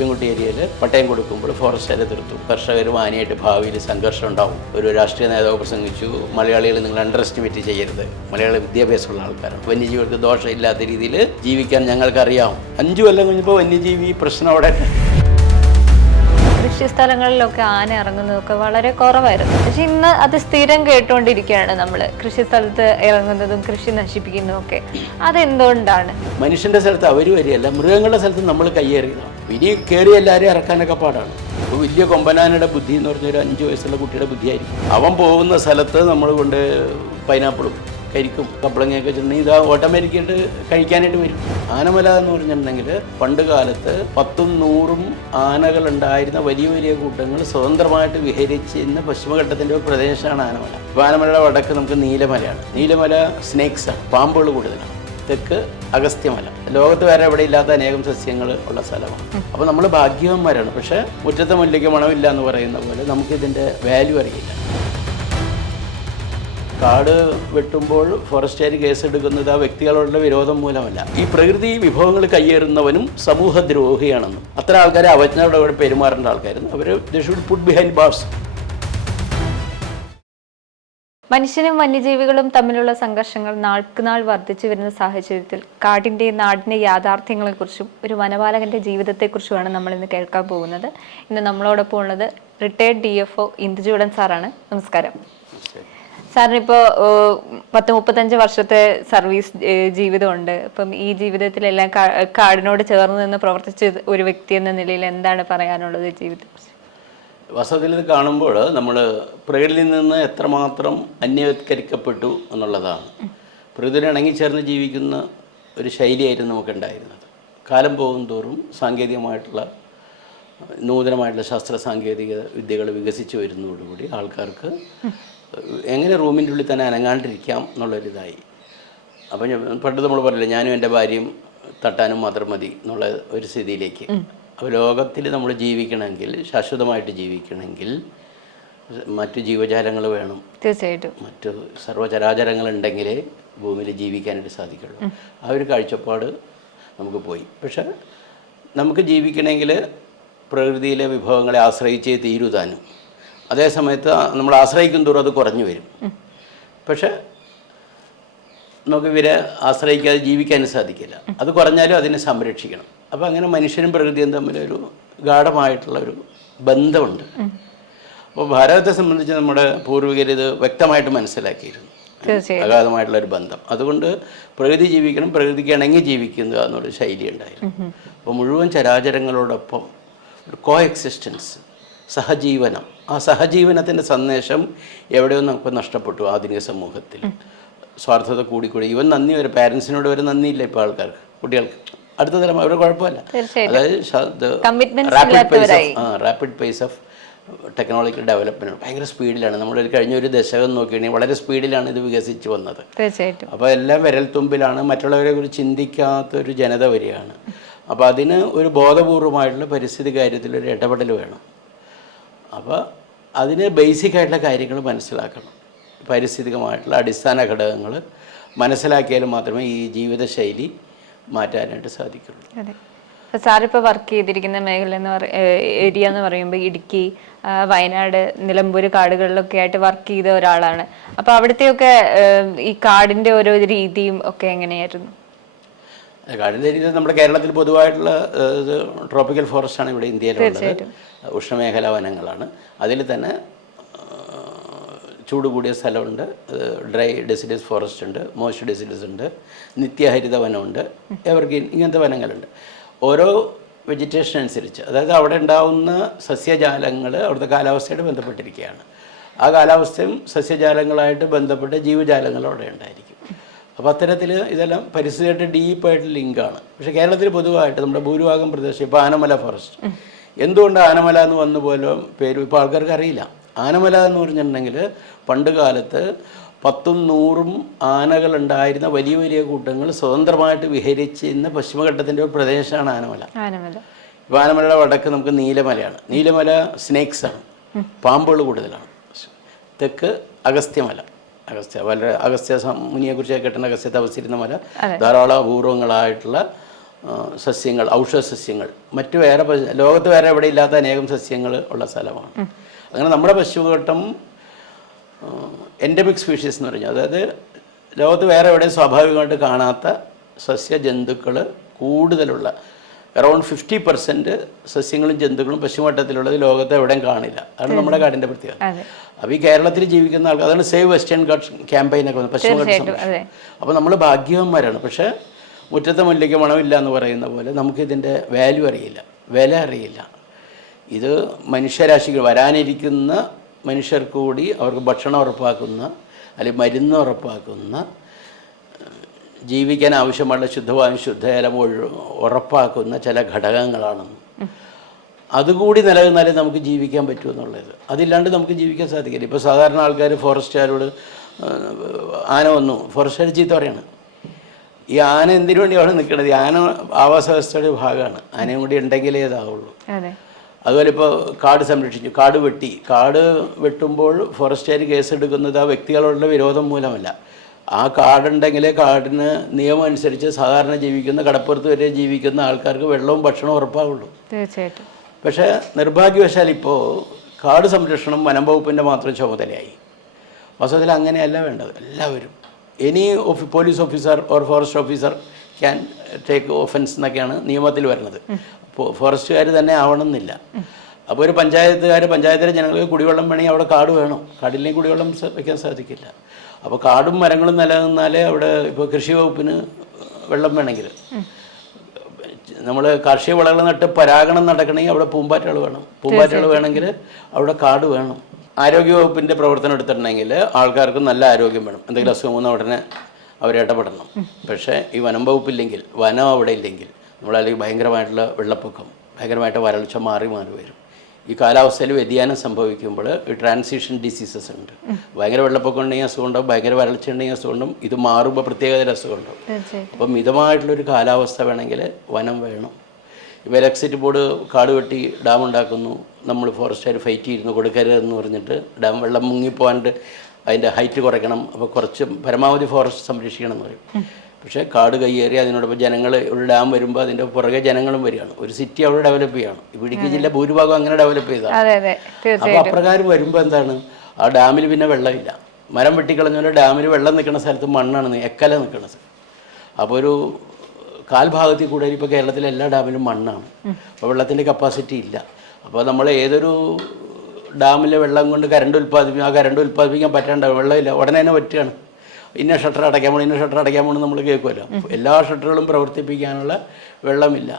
കുറുവിൻകുട്ടി ഏരിയയിൽ പട്ടയം കൊടുക്കുമ്പോൾ ഫോറസ്റ്റുകാരെ തീർത്തു. കർഷകർ മാനിയായിട്ട് ഭാവിയിൽ സംഘർഷം ഉണ്ടാവും. ഒരു രാഷ്ട്രീയ നേതാവ് പ്രസംഗിച്ചു, മലയാളികളെ നിങ്ങൾ അണ്ടർ എസ്റ്റിമേറ്റ് ചെയ്യരുത്, മലയാളി വിദ്യാഭ്യാസമുള്ള ആൾക്കാരാണ്, വന്യജീവികൾക്ക് ദോഷമില്ലാത്ത രീതിയിൽ ജീവിക്കാൻ ഞങ്ങൾക്കറിയാം. 5 കൊല്ലം കഴിഞ്ഞപ്പോൾ വന്യജീവി പ്രശ്നം അവിടെ. കൃഷിസ്ഥലങ്ങളിലൊക്കെ ആന ഇറങ്ങുന്നതൊക്കെ വളരെ കുറവായിരുന്നു. പക്ഷെ ഇന്ന് അത് സ്ഥിരം കേട്ടുകൊണ്ടിരിക്കുകയാണ് നമ്മൾ, കൃഷിസ്ഥലത്ത് ഇറങ്ങുന്നതും കൃഷി നശിപ്പിക്കുന്നതും ഒക്കെ. അതെന്തുകൊണ്ടാണ്? മനുഷ്യന്റെ സ്ഥലത്ത് അവർ വരികയല്ല, മൃഗങ്ങളുടെ സ്ഥലത്ത് നമ്മൾ കയ്യേറിയതാണ്. ഇനി കയറി എല്ലാവരെയും ഇറക്കാനൊക്കെ പാടാണ്. അപ്പോൾ വലിയ കൊമ്പനാനയുടെ ബുദ്ധി എന്ന് പറഞ്ഞൊരു 5 വയസ്സുള്ള കുട്ടിയുടെ ബുദ്ധിയായിരിക്കും. അവൻ പോകുന്ന സ്ഥലത്ത് നമ്മൾ കൊണ്ട് പൈനാപ്പിളും കരിക്കും കപ്പളങ്ങയൊക്കെ വെച്ചിട്ടുണ്ടെങ്കിൽ ഇത് ഓട്ടോമാറ്റിക്കായിട്ട് കഴിക്കാനായിട്ട് വരും. ആനമല എന്ന് പറഞ്ഞിട്ടുണ്ടെങ്കിൽ പണ്ട് കാലത്ത് 10ഉം 100ഉം ആനകളുണ്ടായിരുന്ന വലിയ വലിയ കൂട്ടങ്ങൾ സ്വതന്ത്രമായിട്ട് വിഹരിച്ചിരുന്ന പശ്ചിമഘട്ടത്തിൻ്റെ ഒരു പ്രദേശമാണ് ആനമല. ഇപ്പോൾ ആനമലയുടെ വടക്ക് നമുക്ക് നീലമലയാണ്. നീലമല സ്നേക്സാണ്, പാമ്പുകൾ കൂടുതലാണ്. തെക്ക് അഗസ്ത്യമല, ലോകത്ത് വേറെ എവിടെ ഇല്ലാത്ത അനേകം സസ്യങ്ങൾ ഉള്ള സ്ഥലമാണ്. അപ്പോൾ നമ്മൾ ഭാഗ്യവാന്മാരാണ്. പക്ഷേ മുറ്റത്തെ മുല്ലയ്ക്ക് മണമില്ല എന്ന് പറയുന്ന പോലെ നമുക്കിതിൻ്റെ വാല്യൂ അറിയില്ല. കാട് വെട്ടുമ്പോൾ ഫോറസ്റ്റുകാർ കേസെടുക്കുന്നത് ആ വ്യക്തികളോടുള്ള വിരോധം മൂലമല്ല, ഈ പ്രകൃതി വിഭവങ്ങൾ കയ്യേറുന്നവനും സമൂഹദ്രോഹിയാണെന്നും അത്ര ആൾക്കാരെ അവജ്ഞയോടെ പെരുമാറേണ്ട ആൾക്കാരും അവർ they should put behind bars. മനുഷ്യനും വന്യജീവികളും തമ്മിലുള്ള സംഘർഷങ്ങൾ നാൾക്കുനാൾ വർദ്ധിച്ചു വരുന്ന സാഹചര്യത്തിൽ കാടിൻ്റെയും നാടിൻ്റെ യാഥാർത്ഥ്യങ്ങളെക്കുറിച്ചും ഒരു വനപാലകൻ്റെ ജീവിതത്തെക്കുറിച്ചുമാണ് നമ്മളിന്ന് കേൾക്കാൻ പോകുന്നത്. ഇന്ന് നമ്മളോടൊപ്പം ഉള്ളത് റിട്ടയർഡ് DFO ഇന്ദുചൂടൻ സാറാണ്. നമസ്കാരം സാറിനിപ്പോൾ 30-35 വർഷത്തെ സർവീസ് ജീവിതമുണ്ട്. അപ്പം ഈ ജീവിതത്തിലെല്ലാം കാടിനോട് ചേർന്ന് നിന്ന് പ്രവർത്തിച്ച ഒരു വ്യക്തി എന്ന നിലയിൽ എന്താണ് പറയാനുള്ളത് ജീവിതത്തെ? വാസ്തവത്തിൽ ഇത് കാണുമ്പോൾ നമ്മൾ പ്രകൃതിയിൽ നിന്ന് എത്രമാത്രം അന്യവത്കരിക്കപ്പെട്ടു എന്നുള്ളതാണ്. പ്രകൃതിനെ ഇണങ്ങിച്ചേർന്ന് ജീവിക്കുന്ന ഒരു ശൈലിയായിരുന്നു നമുക്കുണ്ടായിരുന്നത്. കാലം പോകും തോറും സാങ്കേതികമായിട്ടുള്ള നൂതനമായിട്ടുള്ള ശാസ്ത്ര സാങ്കേതിക വിദ്യകൾ വികസിച്ച് വരുന്നതോടുകൂടി ആൾക്കാർക്ക് എങ്ങനെ റൂമിൻ്റെ ഉള്ളിൽ തന്നെ അനങ്ങാണ്ടിരിക്കാം എന്നുള്ളൊരിതായി. അപ്പം പണ്ട് നമ്മൾ പറയില്ല, ഞാനും എൻ്റെ ഭാര്യയും തട്ടാനും മാത്രം മതി എന്നുള്ള ഒരു സ്ഥിതിയിലേക്ക്. അപ്പോൾ ലോകത്തിൽ നമ്മൾ ജീവിക്കണമെങ്കിൽ, ശാശ്വതമായിട്ട് ജീവിക്കണമെങ്കിൽ മറ്റു ജീവജാലങ്ങൾ വേണം. തീർച്ചയായിട്ടും മറ്റു സർവ്വചരാചരങ്ങളുണ്ടെങ്കിലേ ഭൂമിയിൽ ജീവിക്കാനായിട്ട് സാധിക്കുള്ളൂ. ആ ഒരു കാഴ്ചപ്പാട് നമുക്ക് പോയി. പക്ഷേ നമുക്ക് ജീവിക്കണമെങ്കിൽ പ്രകൃതിയിലെ വിഭവങ്ങളെ ആശ്രയിച്ചേ തീരുതാനും. അതേ സമയത്ത് നമ്മൾ ആശ്രയിക്കും തോറും അത് കുറഞ്ഞു വരും. പക്ഷെ നമുക്ക് ഇവരെ ആശ്രയിക്കാതെ ജീവിക്കാനും സാധിക്കില്ല. അത് കുറഞ്ഞാലും അതിനെ സംരക്ഷിക്കണം. അപ്പോൾ അങ്ങനെ മനുഷ്യനും പ്രകൃതിയും തമ്മിലൊരു ഗാഢമായിട്ടുള്ള ഒരു ബന്ധമുണ്ട്. അപ്പോൾ ഭാരതത്തെ സംബന്ധിച്ച് നമ്മുടെ പൂർവികർ ഇത് വ്യക്തമായിട്ട് മനസ്സിലാക്കിയിരുന്നു, അഗാധമായിട്ടുള്ളൊരു ബന്ധം. അതുകൊണ്ട് പ്രകൃതി ജീവിക്കണം, പ്രകൃതിക്ക് ഇണങ്ങി ജീവിക്കുക എന്നുള്ളൊരു ശൈലി ഉണ്ടായിരുന്നു. അപ്പോൾ മുഴുവൻ ചരാചരങ്ങളോടൊപ്പം ഒരു കോ എക്സിസ്റ്റൻസ്, സഹജീവനം. ആ സഹജീവനത്തിൻ്റെ സന്ദേശം എവിടെയോ നമുക്ക് നഷ്ടപ്പെട്ടു ആധുനിക സമൂഹത്തിൽ. സ്വാർത്ഥത കൂടിക്കൂടി, ഈവൻ നന്ദി വരെ പാരൻസിനോട് വരെ നന്ദിയില്ല ഇപ്പോൾ ആൾക്കാർക്ക്, കുട്ടികൾക്ക്. അടുത്ത തരം അവരുടെ കുഴപ്പമില്ല. അതായത് rapid pace of technological development ഭയങ്കര സ്പീഡിലാണ്. നമ്മുടെ കഴിഞ്ഞ ഒരു ദശകം നോക്കിയാണെങ്കിൽ വളരെ സ്പീഡിലാണ് ഇത് വികസിച്ച് വന്നത്. അപ്പോൾ എല്ലാം വിരൽത്തുമ്പിലാണ്. മറ്റുള്ളവരെ കുറിച്ച് ചിന്തിക്കാത്തൊരു ജനത വരികയാണ്. അപ്പോൾ അതിന് ഒരു ബോധപൂർവമായിട്ടുള്ള പരിസ്ഥിതി കാര്യത്തിലൊരു ഇടപെടൽ വേണം. അപ്പോൾ അതിന് ബേസിക്കായിട്ടുള്ള കാര്യങ്ങൾ മനസ്സിലാക്കണം. പാരിസ്ഥിതികമായിട്ടുള്ള അടിസ്ഥാന ഘടകങ്ങൾ മനസ്സിലാക്കിയാലും മാത്രമേ ഈ ജീവിതശൈലി മാറ്റാനായിട്ട് സാധിക്കുള്ളൂ. അതെ, സാറിപ്പോൾ വർക്ക് ചെയ്തിരിക്കുന്ന മേഖല ഏരിയ എന്ന് പറയുമ്പോൾ ഇടുക്കി, വയനാട്, നിലമ്പൂർ കാടുകളിലൊക്കെ ആയിട്ട് വർക്ക് ചെയ്ത ഒരാളാണ്. അപ്പോൾ അവിടുത്തെയൊക്കെ ഈ കാടിൻ്റെ ഓരോ രീതിയും ഒക്കെ എങ്ങനെയായിരുന്നു? കാടിൻ്റെ രീതി നമ്മുടെ കേരളത്തിൽ പൊതുവായിട്ടുള്ള ട്രോപ്പിക്കൽ ഫോറസ്റ്റാണ് ഇവിടെ ഇന്ത്യയിലുള്ളത്. ഉഷ്ണമേഖലാ വനങ്ങളാണ്. അതിൽ തന്നെ ചൂട് കൂടിയ സ്ഥലമുണ്ട്, ഡ്രൈ ഡെസിഡസ് ഫോറസ്റ്റ് ഉണ്ട്, മോയ്സ്റ്റ് ഡെസിഡസ് ഉണ്ട്, നിത്യഹരിത വനമുണ്ട്, എവർഗ്രീൻ, ഇങ്ങനത്തെ വനങ്ങളുണ്ട്. ഓരോ വെജിറ്റേഷൻ അനുസരിച്ച്, അതായത് അവിടെ ഉണ്ടാവുന്ന സസ്യജാലങ്ങൾ അവിടുത്തെ കാലാവസ്ഥയോട് ബന്ധപ്പെട്ടിരിക്കുകയാണ്. ആ കാലാവസ്ഥയും സസ്യജാലങ്ങളായിട്ട് ബന്ധപ്പെട്ട ജീവജാലങ്ങൾ അവിടെ ഉണ്ടായിരിക്കും. അപ്പോൾ അത്തരത്തിൽ ഇതെല്ലാം പരിസ്ഥിതിയായിട്ട് ഡീപ്പായിട്ട് ലിങ്കാണ്. പക്ഷേ കേരളത്തിൽ പൊതുവായിട്ട് നമ്മുടെ ഭൂരിഭാഗം പ്രദേശം ഇപ്പോൾ ആനമല ഫോറസ്റ്റ്, എന്തുകൊണ്ട് ആനമല എന്ന് വന്നു പോലും പേര് ഇപ്പോൾ ആൾക്കാർക്ക് അറിയില്ല. ആനമല എന്ന് പറഞ്ഞിട്ടുണ്ടെങ്കിൽ പണ്ട് കാലത്ത് 10ഉം 100ഉം ആനകളുണ്ടായിരുന്ന വലിയ വലിയ കൂട്ടങ്ങൾ സ്വതന്ത്രമായിട്ട് വിഹരിച്ചിരുന്ന പശ്ചിമഘട്ടത്തിൻ്റെ ഒരു പ്രദേശമാണ് ആനമല. ഇപ്പോൾ ആനമലയുടെ വടക്ക് നമുക്ക് നീലമലയാണ്. നീലമല സ്നേക്സാണ്, പാമ്പുകൾ കൂടുതലാണ്. തെക്ക് അഗസ്ത്യമല, അഗസ്ത്യ മുനിയെക്കുറിച്ച് കേട്ടിട്ടുണ്ട്. അഗസ്ത്യ തപസ്സിരുന്ന മല, ധാരാളം അപൂർവങ്ങളായിട്ടുള്ള സസ്യങ്ങൾ, ഔഷധ സസ്യങ്ങൾ, മറ്റു വേറെ ലോകത്ത് വേറെ എവിടെ ഇല്ലാത്ത അനേകം സസ്യങ്ങൾ ഉള്ള സ്ഥലമാണ്. അങ്ങനെ നമ്മുടെ പശ്ചിമഘട്ടം എൻഡമിക് സ്പീഷീസ് എന്ന് പറഞ്ഞാൽ, അതായത് ലോകത്ത് വേറെ എവിടെയും സ്വാഭാവികമായിട്ട് കാണാത്ത സസ്യജന്തുക്കൾ കൂടുതലുള്ള അറൗണ്ട് 50% സസ്യങ്ങളും ജന്തുക്കളും പശ്ചിമഘട്ടത്തിലുള്ളത് ലോകത്ത് എവിടെയും കാണില്ല. അതാണ് നമ്മുടെ കാടിൻ്റെ പ്രത്യേകത. അപ്പോൾ ഈ കേരളത്തിൽ ജീവിക്കുന്ന ആൾക്കാർ, അതാണ് സേവ് വെസ്റ്റേൺ ഘട്ട് ക്യാമ്പയിനൊക്കെ വന്നത് പശ്ചിമഘട്ട. അപ്പോൾ നമ്മൾ ഭാഗ്യവാന്മാരാണ്. പക്ഷേ മുറ്റത്തെ മുല്ലയ്ക്ക് മണമില്ല എന്ന് പറയുന്ന പോലെ നമുക്കിതിൻ്റെ വാല്യൂ അറിയില്ല, വില അറിയില്ല. ഇത് മനുഷ്യരാശികൾ, വരാനിരിക്കുന്ന മനുഷ്യർക്ക് കൂടി അവർക്ക് ഭക്ഷണം ഉറപ്പാക്കുന്ന, അല്ലെങ്കിൽ മരുന്ന് ഉറപ്പാക്കുന്ന, ജീവിക്കാൻ ആവശ്യമുള്ള ശുദ്ധവായു ശുദ്ധജലം ഉറപ്പാക്കുന്ന ചില ഘടകങ്ങളാണെന്ന്. അതുകൂടി നിലനിന്നാലേ നമുക്ക് ജീവിക്കാൻ പറ്റുമെന്നുള്ളത്. അതില്ലാണ്ട് നമുക്ക് ജീവിക്കാൻ സാധിക്കില്ല. ഇപ്പോൾ സാധാരണ ആൾക്കാർ ഫോറസ്റ്റുകാരോട് ആന വന്നു, ഫോറസ്റ്റുകാർ ചീത്ത പറയാണ്. ഈ ആന എന്തിനു വേണ്ടിയാണ് നിൽക്കുന്നത്? ഈ ആന ആവാസ വ്യവസ്ഥയുടെ ഭാഗമാണ്. ആനയും കൂടി ഉണ്ടെങ്കിലേ ഇതാവുള്ളൂ. അതുപോലെ ഇപ്പോൾ കാട് സംരക്ഷിച്ചു, കാട് വെട്ടുമ്പോൾ ഫോറസ്റ്റുകാർ കേസെടുക്കുന്നത് ആ വ്യക്തികളോടുള്ള വിരോധം മൂലമല്ല. ആ കാടുണ്ടെങ്കിലേ കാടിന് നിയമം അനുസരിച്ച് സാധാരണ ജീവിക്കുന്ന, കടപ്പുറത്ത് വരെ ജീവിക്കുന്ന ആൾക്കാർക്ക് വെള്ളവും ഭക്ഷണവും ഉറപ്പാവുള്ളൂ. തീർച്ചയായിട്ടും. പക്ഷേ നിർഭാഗ്യവശാൽ ഇപ്പോൾ കാട് സംരക്ഷണം വനം വകുപ്പിൻ്റെ മാത്രം ചുമതലയായി. വാസ്തവത്തിൽ അങ്ങനെയല്ല വേണ്ടത്. എല്ലാവരും, any police officer or forest officer can take offence എന്നൊക്കെയാണ് നിയമത്തിൽ വരുന്നത്. ഫോറസ്റ്റുകാർ തന്നെ ആവണമെന്നില്ല. അപ്പോൾ ഒരു പഞ്ചായത്തിലെ ജനങ്ങൾക്ക് കുടിവെള്ളം വേണമെങ്കിൽ അവിടെ കാട് വേണം. കാടില്ലെങ്കിൽ കുടിവെള്ളം വയ്ക്കാൻ സാധിക്കില്ല. അപ്പോൾ കാടും മരങ്ങളും നിലനിന്നാലേ അവിടെ, ഇപ്പോൾ കൃഷി വകുപ്പിന് വെള്ളം വേണമെങ്കിൽ, നമ്മൾ കാർഷിക വിളകൾ നട്ട് പരാഗണം നടക്കണമെങ്കിൽ അവിടെ പൂമ്പാറ്റകൾ വേണം. പൂമ്പാറ്റകൾ വേണമെങ്കിൽ അവിടെ കാട് വേണം. ആരോഗ്യവകുപ്പിൻ്റെ പ്രവർത്തനം എടുത്തിട്ടുണ്ടെങ്കിൽ ആൾക്കാർക്ക് നല്ല ആരോഗ്യം വേണം. എന്തെങ്കിലും അസുഖം വന്നാൽ ഉടനെ അവരിടപെടണം. പക്ഷേ ഈ വനം വകുപ്പില്ലെങ്കിൽ, വനം അവിടെ ഇല്ലെങ്കിൽ, നമ്മളല്ലെങ്കിൽ ഭയങ്കരമായിട്ടുള്ള വെള്ളപ്പൊക്കം, ഭയങ്കരമായിട്ട് വരൾച്ച മാറി വരും. ഈ കാലാവസ്ഥയിൽ വ്യതിയാനം സംഭവിക്കുമ്പോൾ ഈ ട്രാൻസിഷൻ ഡിസീസസ് ഉണ്ട്. ഭയങ്കര വെള്ളപ്പൊക്കം ഉണ്ടെങ്കിൽ അസുഖം ഉണ്ടാവും, ഭയങ്കര വരൾച്ച ഉണ്ടെങ്കിൽ അസുഖം ഉണ്ടാവും. ഇത് മാറുമ്പോൾ പ്രത്യേകതരം അസുഖം ഉണ്ടാവും. അപ്പോൾ മിതമായിട്ടുള്ളൊരു കാലാവസ്ഥ വേണമെങ്കിൽ വനം വേണം. ഇപ്പോൾ ഇലക്ട്രിസിറ്റി ബോർഡ് കാട് വെട്ടി ഡാം ഉണ്ടാക്കുന്നു, നമ്മൾ ഫോറസ്റ്റുകാർ ഫൈറ്റ് ചെയ്യുന്നു കൊടുക്കരുതെന്ന് പറഞ്ഞിട്ട്, ഡാം വെള്ളം മുങ്ങിപ്പോകാണ്ട് അതിൻ്റെ ഹൈറ്റ് കുറയ്ക്കണം, അപ്പോൾ കുറച്ച് പരമാവധി ഫോറസ്റ്റ് സംരക്ഷിക്കണം എന്ന് പറയും. പക്ഷേ കാട് കയ്യേറി അതിനോടൊപ്പം ജനങ്ങൾ, ഒരു ഡാം വരുമ്പോൾ അതിൻ്റെ പുറകെ ജനങ്ങളും വരികയാണ്. ഒരു സിറ്റി അവിടെ ഡെവലപ്പ് ചെയ്യുകയാണ്. ഇടുക്കി ജില്ല ഭൂരിഭാഗം അങ്ങനെ ഡെവലപ്പ് ചെയ്തതാണ്. അപ്പോൾ അപ്രകാരം വരുമ്പോൾ എന്താണ്, ആ ഡാമിൽ പിന്നെ വെള്ളമില്ല. മരം വെട്ടിക്കളഞ്ഞാൽ ഡാമിൽ വെള്ളം നിൽക്കുന്ന സ്ഥലത്ത് മണ്ണാണ്, എക്കല നിൽക്കുന്നത്. അപ്പോൾ ഒരു കാൽഭാഗത്തിൽ കൂടെ ഇപ്പോൾ കേരളത്തിലെ എല്ലാ ഡാമിലും മണ്ണാണ്. അപ്പോൾ വെള്ളത്തിൻ്റെ കപ്പാസിറ്റി ഇല്ല. അപ്പോൾ നമ്മൾ ഏതൊരു ഡാമിലെ വെള്ളം കൊണ്ട് കറണ്ട് ഉൽപ്പാദിപ്പിക്കും, ആ കറണ്ട് ഉൽപ്പാദിപ്പിക്കാൻ പറ്റാണ്ടാവും. വെള്ളമില്ല, ഉടനെ തന്നെ പറ്റുകയാണ്. ഇന്ന ഷട്ടർ അടയ്ക്കാൻ പോകണം നമ്മൾ കേൾക്കുമല്ലോ. എല്ലാ ഷട്ടറുകളും പ്രവർത്തിപ്പിക്കാനുള്ള വെള്ളമില്ല.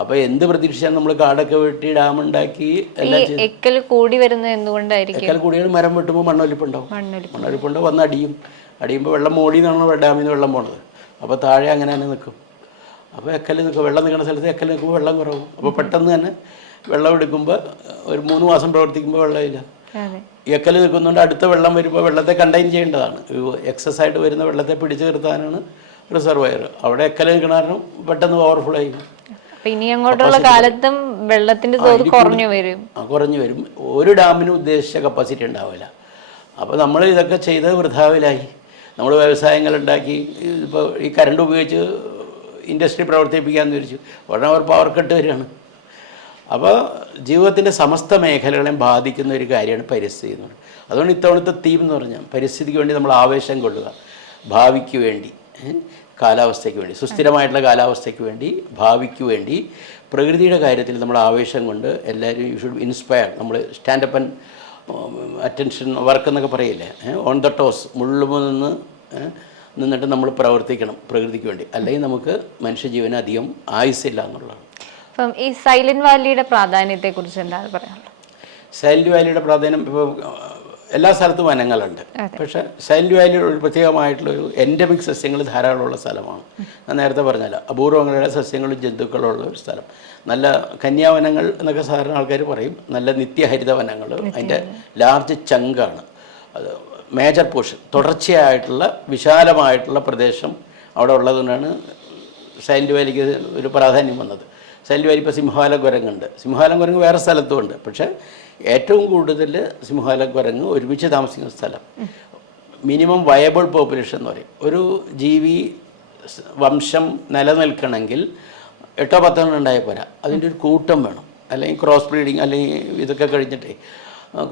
അപ്പോൾ എന്ത് പ്രതീക്ഷിച്ചാൽ നമ്മൾ കാടൊക്കെ വെട്ടി ഡാം ഉണ്ടാക്കി എല്ലാം എക്കൽ കൂടി വരുന്നത് എന്തുകൊണ്ടായിരിക്കും? എക്കൽ കൂടിയാൽ മരം വെട്ടുമ്പോൾ മണ്ണൊലിപ്പുണ്ടാവും. മണ്ണൊലിപ്പുണ്ടാവും, വന്ന് അടിയുമ്പോൾ വെള്ളം മോളിൽ നിന്നാണ് ഡാമിൽ നിന്ന് വെള്ളം പോണത്. അപ്പോൾ താഴെ അങ്ങനെ തന്നെ നിൽക്കും. അപ്പോൾ എക്കൽ നിൽക്കും. വെള്ളം നിൽക്കുന്ന സ്ഥലത്ത് എക്കൽ നിൽക്കുമ്പോൾ വെള്ളം കുറവും. അപ്പോൾ പെട്ടെന്ന് തന്നെ വെള്ളം എടുക്കുമ്പോൾ ഒരു 3 മാസം പ്രവർത്തിക്കുമ്പോൾ വെള്ളമില്ല. എക്കൽ നിൽക്കുന്നുണ്ട്, അടുത്ത വെള്ളം വരുമ്പോൾ വെള്ളത്തെ കണ്ടെയ്ൻ ചെയ്യേണ്ടതാണ്. എക്സസ് ആയിട്ട് വരുന്ന വെള്ളത്തെ പിടിച്ചു നിർത്താനാണ് റിസർവയർ. അവിടെ എക്കൽ നിൽക്കണ കാരണം പെട്ടെന്ന് ഓവർഫ്ലോ ചെയ്യും. ഇനി അങ്ങോട്ടുള്ള കാലത്തും വെള്ളത്തിന്റെ തോത് കുറഞ്ഞു വരും. ഒരു ഡാമിന് ഉദ്ദേശിച്ച കപ്പാസിറ്റി ഉണ്ടാവില്ല. അപ്പോൾ നമ്മൾ ഇതൊക്കെ ചെയ്ത് വൃഥാവിലായി. നമ്മൾ വ്യവസായങ്ങളുണ്ടാക്കി, ഇപ്പോൾ ഈ കറണ്ട് ഉപയോഗിച്ച് ഇൻഡസ്ട്രി പ്രവർത്തിപ്പിക്കാമെന്ന് വിചാരിച്ചു, ഉടനെ അവർ പവർ കട്ട് വരികയാണ്. അപ്പോൾ ജീവിതത്തിൻ്റെ സമസ്ത മേഖലകളെയും ബാധിക്കുന്ന ഒരു കാര്യമാണ് പരിസ്ഥിതി എന്ന് പറയുന്നത്. അതുകൊണ്ട് ഇത്തവണത്തെ തീം എന്ന് പറഞ്ഞാൽ പരിസ്ഥിതിക്ക് വേണ്ടി നമ്മൾ ആവേശം കൊള്ളുക, ഭാവിക്ക് വേണ്ടി, കാലാവസ്ഥയ്ക്ക് വേണ്ടി, സുസ്ഥിരമായിട്ടുള്ള കാലാവസ്ഥയ്ക്ക് വേണ്ടി, ഭാവിക്ക് വേണ്ടി, പ്രകൃതിയുടെ കാര്യത്തിൽ നമ്മൾ ആവേശം കൊണ്ട് എല്ലാവരും യു ഷുഡ് ഇൻസ്പയർ. നമ്മൾ സ്റ്റാൻഡപ്പ് ആൻഡ് അറ്റൻഷൻ വർക്ക് എന്നൊക്കെ പറയില്ലേ, ഓൺ ദ ടോസ്, മുള്ളുമ്പോൾ നിന്നിട്ട് നമ്മൾ പ്രവർത്തിക്കണം പ്രകൃതിക്ക് വേണ്ടി. അല്ലെങ്കിൽ നമുക്ക് മനുഷ്യജീവന് അധികം ആയുസ്സില്ല എന്നുള്ളതാണ്. അപ്പം ഈ സൈലന്റ് വാലിയുടെ പ്രാധാന്യത്തെക്കുറിച്ച് എന്താണ് പറയാനുള്ളത്? സൈലന്റ് വാലിയുടെ പ്രാധാന്യം, ഇപ്പോൾ എല്ലാ സ്ഥലത്തും വനങ്ങളുണ്ട്. പക്ഷേ സൈലന്റ് വാലിയുടെ ഒരു പ്രത്യേകമായിട്ടുള്ളൊരു എൻഡമിക് സസ്യങ്ങൾ ധാരാളമുള്ള സ്ഥലമാണ്. ഞാൻ നേരത്തെ പറഞ്ഞല്ലോ, അപൂർവങ്ങളുടെ സസ്യങ്ങളും ജന്തുക്കളും ഉള്ള ഒരു സ്ഥലം. നല്ല കന്യാവനങ്ങൾ എന്നൊക്കെ സാധാരണ ആൾക്കാർ പറയും. നല്ല നിത്യഹരിത വനങ്ങൾ, അതിൻ്റെ ലാർജ് ചങ്കാണ് അത്, മേജർ പോർഷൻ, തുടർച്ചയായിട്ടുള്ള വിശാലമായിട്ടുള്ള പ്രദേശം അവിടെ ഉള്ളതുകൊണ്ടാണ് സൈലന്റ് വാലിക്ക് ഒരു പ്രാധാന്യം വന്നത്. സൈലന്റ് വാലി ഇപ്പോൾ സിംഹവാലൻ കുരങ്ങുണ്ട്. സിംഹവാലൻ കുരങ്ങ് വേറെ സ്ഥലത്തും ഉണ്ട്. പക്ഷേ ഏറ്റവും കൂടുതൽ സിംഹവാലൻ കുരങ്ങ് ഒരുമിച്ച് താമസിക്കുന്ന സ്ഥലം. മിനിമം വയബിൾ പോപ്പുലേഷൻ എന്ന് പറയും. ഒരു ജീവി വംശം നിലനിൽക്കണമെങ്കിൽ 8 10 ഉണ്ടായാൽ പോരാ, അതിൻ്റെ ഒരു കൂട്ടം വേണം. അല്ലെങ്കിൽ ക്രോസ് ബ്രീഡിങ്, അല്ലെങ്കിൽ ഇതൊക്കെ കഴിഞ്ഞിട്ടേ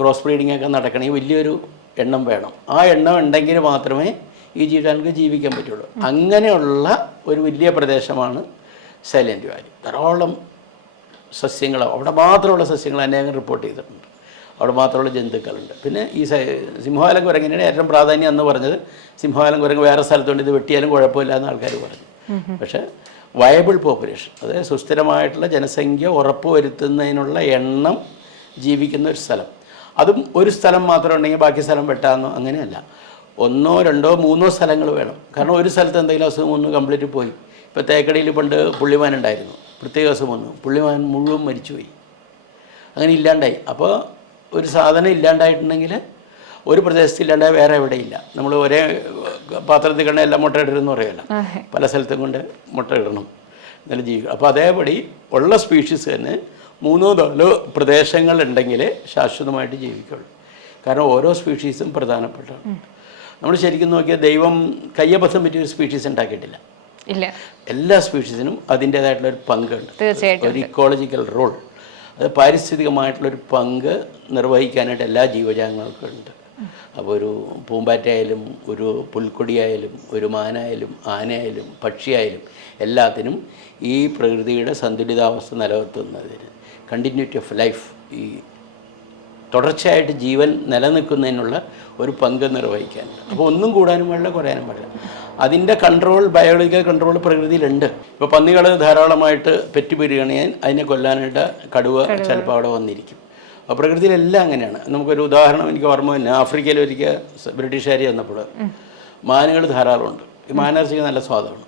ക്രോസ് ബ്രീഡിംഗ് ഒക്കെ നടക്കണമെങ്കിൽ വലിയൊരു എണ്ണം വേണം. ആ എണ്ണം ഉണ്ടെങ്കിൽ മാത്രമേ ഈ ജീവികൾക്ക് ജീവിക്കാൻ പറ്റുള്ളൂ. അങ്ങനെയുള്ള ഒരു വലിയ പ്രദേശമാണ് സൈലൻറ്റ് വാലി. ധാരാളം സസ്യങ്ങൾ, അവിടെ മാത്രമുള്ള സസ്യങ്ങൾ അനേകം റിപ്പോർട്ട് ചെയ്തിട്ടുണ്ട്. അവിടെ മാത്രമുള്ള ജന്തുക്കളുണ്ട്. പിന്നെ ഈ സിംഹവാലൻ കുരങ്ങിനാണ് ഏറ്റവും പ്രാധാന്യം എന്ന് പറഞ്ഞത്. സിംഹവാലൻ കുരങ്ങ് വേറെ സ്ഥലത്തുണ്ട്, ഇത് വെട്ടിയാലും കുഴപ്പമില്ല എന്ന് ആൾക്കാർ പറഞ്ഞു. പക്ഷേ വയബിൾ പോപ്പുലേഷൻ, അതായത് സുസ്ഥിരമായിട്ടുള്ള ജനസംഖ്യ ഉറപ്പുവരുത്തുന്നതിനുള്ള എണ്ണം ജീവിക്കുന്ന ഒരു സ്ഥലം, അതും ഒരു സ്ഥലം മാത്രം ഉണ്ടെങ്കിൽ ബാക്കി സ്ഥലം വെട്ടാമെന്നോ അങ്ങനെയല്ല. 1 2 3 സ്ഥലങ്ങൾ വേണം. കാരണം ഒരു സ്ഥലത്ത് എന്തെങ്കിലും അസുഖം ഒന്ന് കംപ്ലീറ്റ് പോയി. ഇപ്പോൾ തേക്കടിയിൽ പണ്ട് പുള്ളിമാൻ ഉണ്ടായിരുന്നു, പ്രത്യേക അസുഖം വന്നു, പുള്ളിമാൻ മുഴുവൻ മരിച്ചുപോയി, അങ്ങനെ ഇല്ലാണ്ടായി. അപ്പോൾ ഒരു സാധനം ഇല്ലാണ്ടായിട്ടുണ്ടെങ്കിൽ ഒരു പ്രദേശത്ത് ഇല്ലാണ്ടായ വേറെ എവിടെയില്ല. നമ്മൾ ഒരേ പാത്രത്തിൽ കണ്ട എല്ലാം മുട്ട ഇടരുതെന്ന് പറയല്ല, പല സ്ഥലത്തും കൊണ്ട് മുട്ട ഇടണം എന്നാലും ജീവിക്കണം. അപ്പോൾ അതേപടി ഉള്ള സ്പീഷീസ് തന്നെ 3 4 പ്രദേശങ്ങളുണ്ടെങ്കിൽ ശാശ്വതമായിട്ട് ജീവിക്കുള്ളൂ. കാരണം ഓരോ സ്പീഷീസും പ്രധാനപ്പെട്ടതാണ്. നമ്മൾ ശരിക്കും നോക്കിയാൽ ദൈവം കയ്യബദ്ധം പറ്റിയൊരു സ്പീഷീസ് ഉണ്ടാക്കിയിട്ടില്ല. ഇല്ല, എല്ലാ സ്പീഷീസിനും അതിൻ്റേതായിട്ടുള്ളൊരു പങ്കുണ്ട്, തീർച്ചയായിട്ടും ഒരു ഇക്കോളജിക്കൽ റോൾ. അത് പാരിസ്ഥിതികമായിട്ടുള്ളൊരു പങ്ക് നിർവഹിക്കാനായിട്ട് എല്ലാ ജീവജാലങ്ങൾക്കും ഉണ്ട്. അപ്പോൾ ഒരു പൂമ്പാറ്റയായാലും ഒരു പുൽക്കൊടിയായാലും ഒരു മാനായാലും ആനയായാലും പക്ഷിയായാലും എല്ലാത്തിനും ഈ പ്രകൃതിയുടെ സന്തുലിതാവസ്ഥ നിലനിർത്തുന്നതിന്, കണ്ടിന്യൂറ്റി ഓഫ് ലൈഫ്, ഈ തുടർച്ചയായിട്ട് ജീവൻ നിലനിൽക്കുന്നതിനുള്ള ഒരു പങ്ക് നിർവഹിക്കാനുണ്ട്. അപ്പോൾ ഒന്നും കൂടാനും പാടില്ല, കുറയാനും പാടില്ല. അതിൻ്റെ കൺട്രോൾ, ബയോളജിക്കൽ കൺട്രോൾ പ്രകൃതിയിലുണ്ട്. ഇപ്പോൾ പന്നികൾ ധാരാളമായിട്ട് പെറ്റുപെരുകണയാൻ അതിനെ കൊല്ലാനായിട്ട് കടുവ ചിലപ്പോൾ അവിടെ വന്നിരിക്കും. അപ്പോൾ പ്രകൃതിയിലെല്ലാം അങ്ങനെയാണ്. നമുക്കൊരു ഉദാഹരണം എനിക്ക് ഓർമ്മ തന്നെ, ആഫ്രിക്കയിൽ ഒരിക്കൽ ബ്രിട്ടീഷുകാർ വന്നപ്പോൾ മാനുകൾ ധാരാളമുണ്ട്. ഈ മാനിറച്ചിക്ക് നല്ല സ്വാദമാണ്.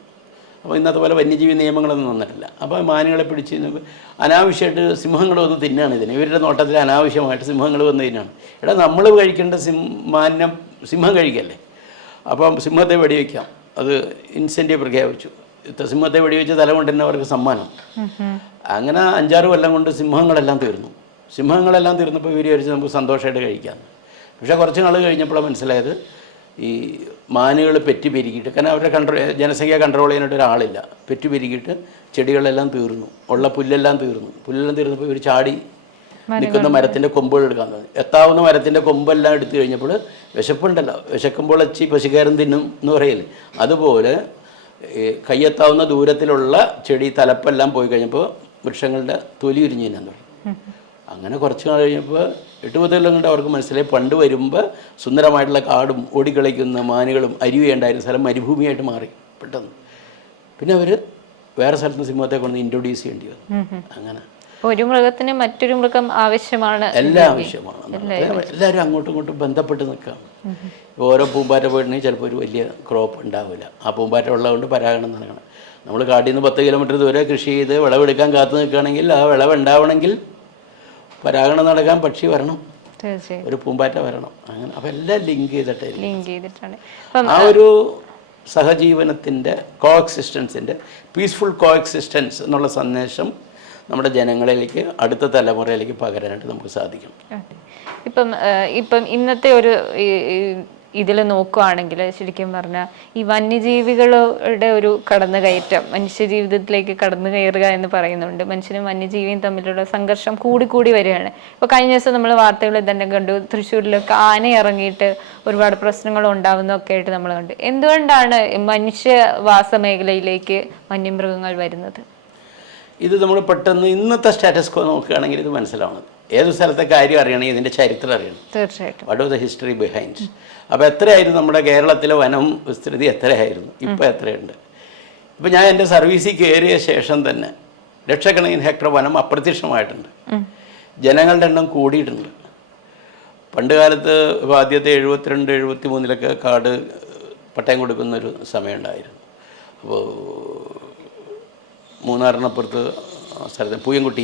അപ്പോൾ ഇന്നത്തെ പോലെ വന്യജീവി നിയമങ്ങളൊന്നും വന്നിട്ടില്ല. അപ്പോൾ മാനുകളെ പിടിച്ച് അനാവശ്യമായിട്ട് സിംഹങ്ങൾ വന്ന് തിന്നാണ് ഇതിന്. ഇവരുടെ നോട്ടത്തിൽ അനാവശ്യമായിട്ട് സിംഹങ്ങൾ വന്ന് തിന്നാണ്. എടാ, നമ്മൾ കഴിക്കേണ്ട മാന്യം സിംഹം കഴിക്കല്ലേ. അപ്പം സിംഹത്തെ വെടിവെക്കാം, അത് ഇൻസെൻറ്റീവ് പ്രഖ്യാപിച്ചു. സിംഹത്തെ വെടിവെച്ച് തല കൊണ്ട് തന്നെ അവർക്ക് സമ്മാനം. അങ്ങനെ 5-6 കൊല്ലം കൊണ്ട് സിംഹങ്ങളെല്ലാം തീർന്നു. സിംഹങ്ങളെല്ലാം തീർന്നപ്പോൾ ഇവർ വിചാരിച്ച് നമുക്ക് സന്തോഷമായിട്ട് കഴിക്കാം. പക്ഷേ കുറച്ച് നാൾ കഴിഞ്ഞപ്പോഴാണ് മനസ്സിലായത് ഈ മാനുകൾ പെറ്റി പെരുകിയിട്ട്, കാരണം അവരുടെ ജനസംഖ്യ കൺട്രോൾ ചെയ്യാനായിട്ട് ഒരാളില്ല, പെറ്റി പെരുകിയിട്ട് ചെടികളെല്ലാം തീർന്നു, ഉള്ള പുല്ലെല്ലാം തീർന്നു. പുല്ലെല്ലാം തീർന്നപ്പോൾ ഇവർ ചാടി നിൽക്കുന്ന മരത്തിൻ്റെ കൊമ്പുകൾ എടുക്കാൻ തുടങ്ങി. എത്താവുന്ന മരത്തിൻ്റെ കൊമ്പെല്ലാം എടുത്തു കഴിഞ്ഞപ്പോൾ വിശപ്പുണ്ടല്ലോ, വിശക്കുമ്പോൾ അച്ചി പശുക്കാരൻ തിന്നും എന്ന് പറയില്ലേ, അതുപോലെ കയ്യെത്താവുന്ന ദൂരത്തിലുള്ള ചെടി തലപ്പെല്ലാം പോയി കഴിഞ്ഞപ്പോൾ വൃക്ഷങ്ങളുടെ തൊലി ഉരിഞ്ഞു തിന്നാൻ തുടങ്ങി. അങ്ങനെ കുറച്ച് നാൾ കഴിഞ്ഞപ്പോൾ 8-10 കൊല്ലം കൊണ്ട് അവർക്ക് മനസ്സിലായി പണ്ട് വരുമ്പോൾ സുന്ദരമായിട്ടുള്ള കാടും ഓടിക്കളിക്കുന്ന മാനുകളും അരുവിയുണ്ടായിരുന്ന സ്ഥലം മരുഭൂമിയായിട്ട് മാറി പെട്ടെന്ന്. പിന്നെ അവർ വേറെ സ്ഥലത്ത് സിംഹത്തെ കൊണ്ട് ഇൻട്രൊഡ്യൂസ് ചെയ്യേണ്ടി വന്നു. അങ്ങനെ ഒരു മൃഗത്തിന് മറ്റൊരു മൃഗം ആവശ്യമാണ്, എല്ലാം ആവശ്യമാണ്. എല്ലാവരും അങ്ങോട്ടും ഇങ്ങോട്ടും ബന്ധപ്പെട്ട് നിൽക്കുകയാണ്. ഓരോ പൂമ്പാറ്റ പോയിട്ടുണ്ടെങ്കിൽ ചിലപ്പോൾ ഒരു വലിയ ക്രോപ്പ് ഉണ്ടാവില്ല. ആ പൂമ്പാറ്റ ഉള്ളതുകൊണ്ട് പരാഗണം നടക്കണം. നമ്മൾ കാട്ടിൽ നിന്ന് 10 കിലോമീറ്റർ ദൂരെ കൃഷി ചെയ്ത് വിളവെടുക്കാൻ കാത്തു നിൽക്കുകയാണെങ്കിൽ ആ വിളവ് ഉണ്ടാവണമെങ്കിൽ പരാഗണം നടക്കാൻ പക്ഷി വരണം, ഒരു പൂമ്പാറ്റ വരണം. അങ്ങനെ അപ്പോൾ എല്ലാം ലിങ്ക് ചെയ്തിട്ടാണ്. ആ ഒരു സഹജീവനത്തിൻ്റെ കോഎക്സിസ്റ്റൻസിൻ്റെ പീസ്ഫുൾ കോഎക്സിസ്റ്റൻസ് എന്നുള്ള സന്ദേശം നമ്മുടെ ജനങ്ങളിലേക്ക്, അടുത്ത തലമുറയിലേക്ക് പകരാനായിട്ട് നമുക്ക് സാധിക്കും. ഇപ്പം ഇന്നത്തെ ഒരു ഇതിൽ നോക്കുകയാണെങ്കിൽ ശരിക്കും പറഞ്ഞാൽ ഈ വന്യജീവികളുടെ ഒരു കടന്നുകയറ്റം, മനുഷ്യജീവിതത്തിലേക്ക് കടന്നു കയറുക എന്ന് പറയുന്നുണ്ട്. മനുഷ്യനും വന്യജീവിയും തമ്മിലുള്ള സംഘർഷം കൂടി വരികയാണ്. ഇപ്പോൾ കഴിഞ്ഞ ദിവസം നമ്മൾ വാർത്തകളിൽ തന്നെ കണ്ടു, തൃശ്ശൂരിലൊക്കെ ആന ഇറങ്ങിയിട്ട് ഒരുപാട് പ്രശ്നങ്ങൾ ഉണ്ടാവുന്നതൊക്കെ ആയിട്ട് നമ്മൾ കണ്ടു. എന്തുകൊണ്ടാണ് മനുഷ്യവാസ മേഖലയിലേക്ക് വന്യമൃഗങ്ങൾ വരുന്നത്? ഇത് നമ്മൾ പെട്ടെന്ന് ഇന്നത്തെ സ്റ്റാറ്റസ് കോ നോക്കുകയാണെങ്കിൽ ഇത് മനസ്സിലാവുന്നത്. ഏത് സ്ഥലത്തെ കാര്യം അറിയണമെങ്കിൽ ഇതിൻ്റെ ചരിത്രം അറിയണം, തീർച്ചയായിട്ടും. What was the history behind. അപ്പോൾ എത്രയായിരുന്നു നമ്മുടെ കേരളത്തിലെ വനം വിസ്തൃതി, എത്രയായിരുന്നു, ഇപ്പോൾ എത്രയുണ്ട്? ഇപ്പോൾ ഞാൻ എൻ്റെ സർവീസിൽ കയറിയ ശേഷം തന്നെ ലക്ഷക്കണക്കിന് ഹെക്ടർ വനം അപ്രത്യക്ഷമായിട്ടുണ്ട്. ജനങ്ങളുടെ എണ്ണം കൂടിയിട്ടുണ്ട്. പണ്ട് കാലത്ത് ഇപ്പോൾ ആദ്യത്തെ 72-73 കാട് പട്ടയം കൊടുക്കുന്നൊരു സമയമുണ്ടായിരുന്നു. അപ്പോൾ മൂന്നാറിനപ്പുറത്ത് സ്ഥലത്ത് പൂയംകുട്ടി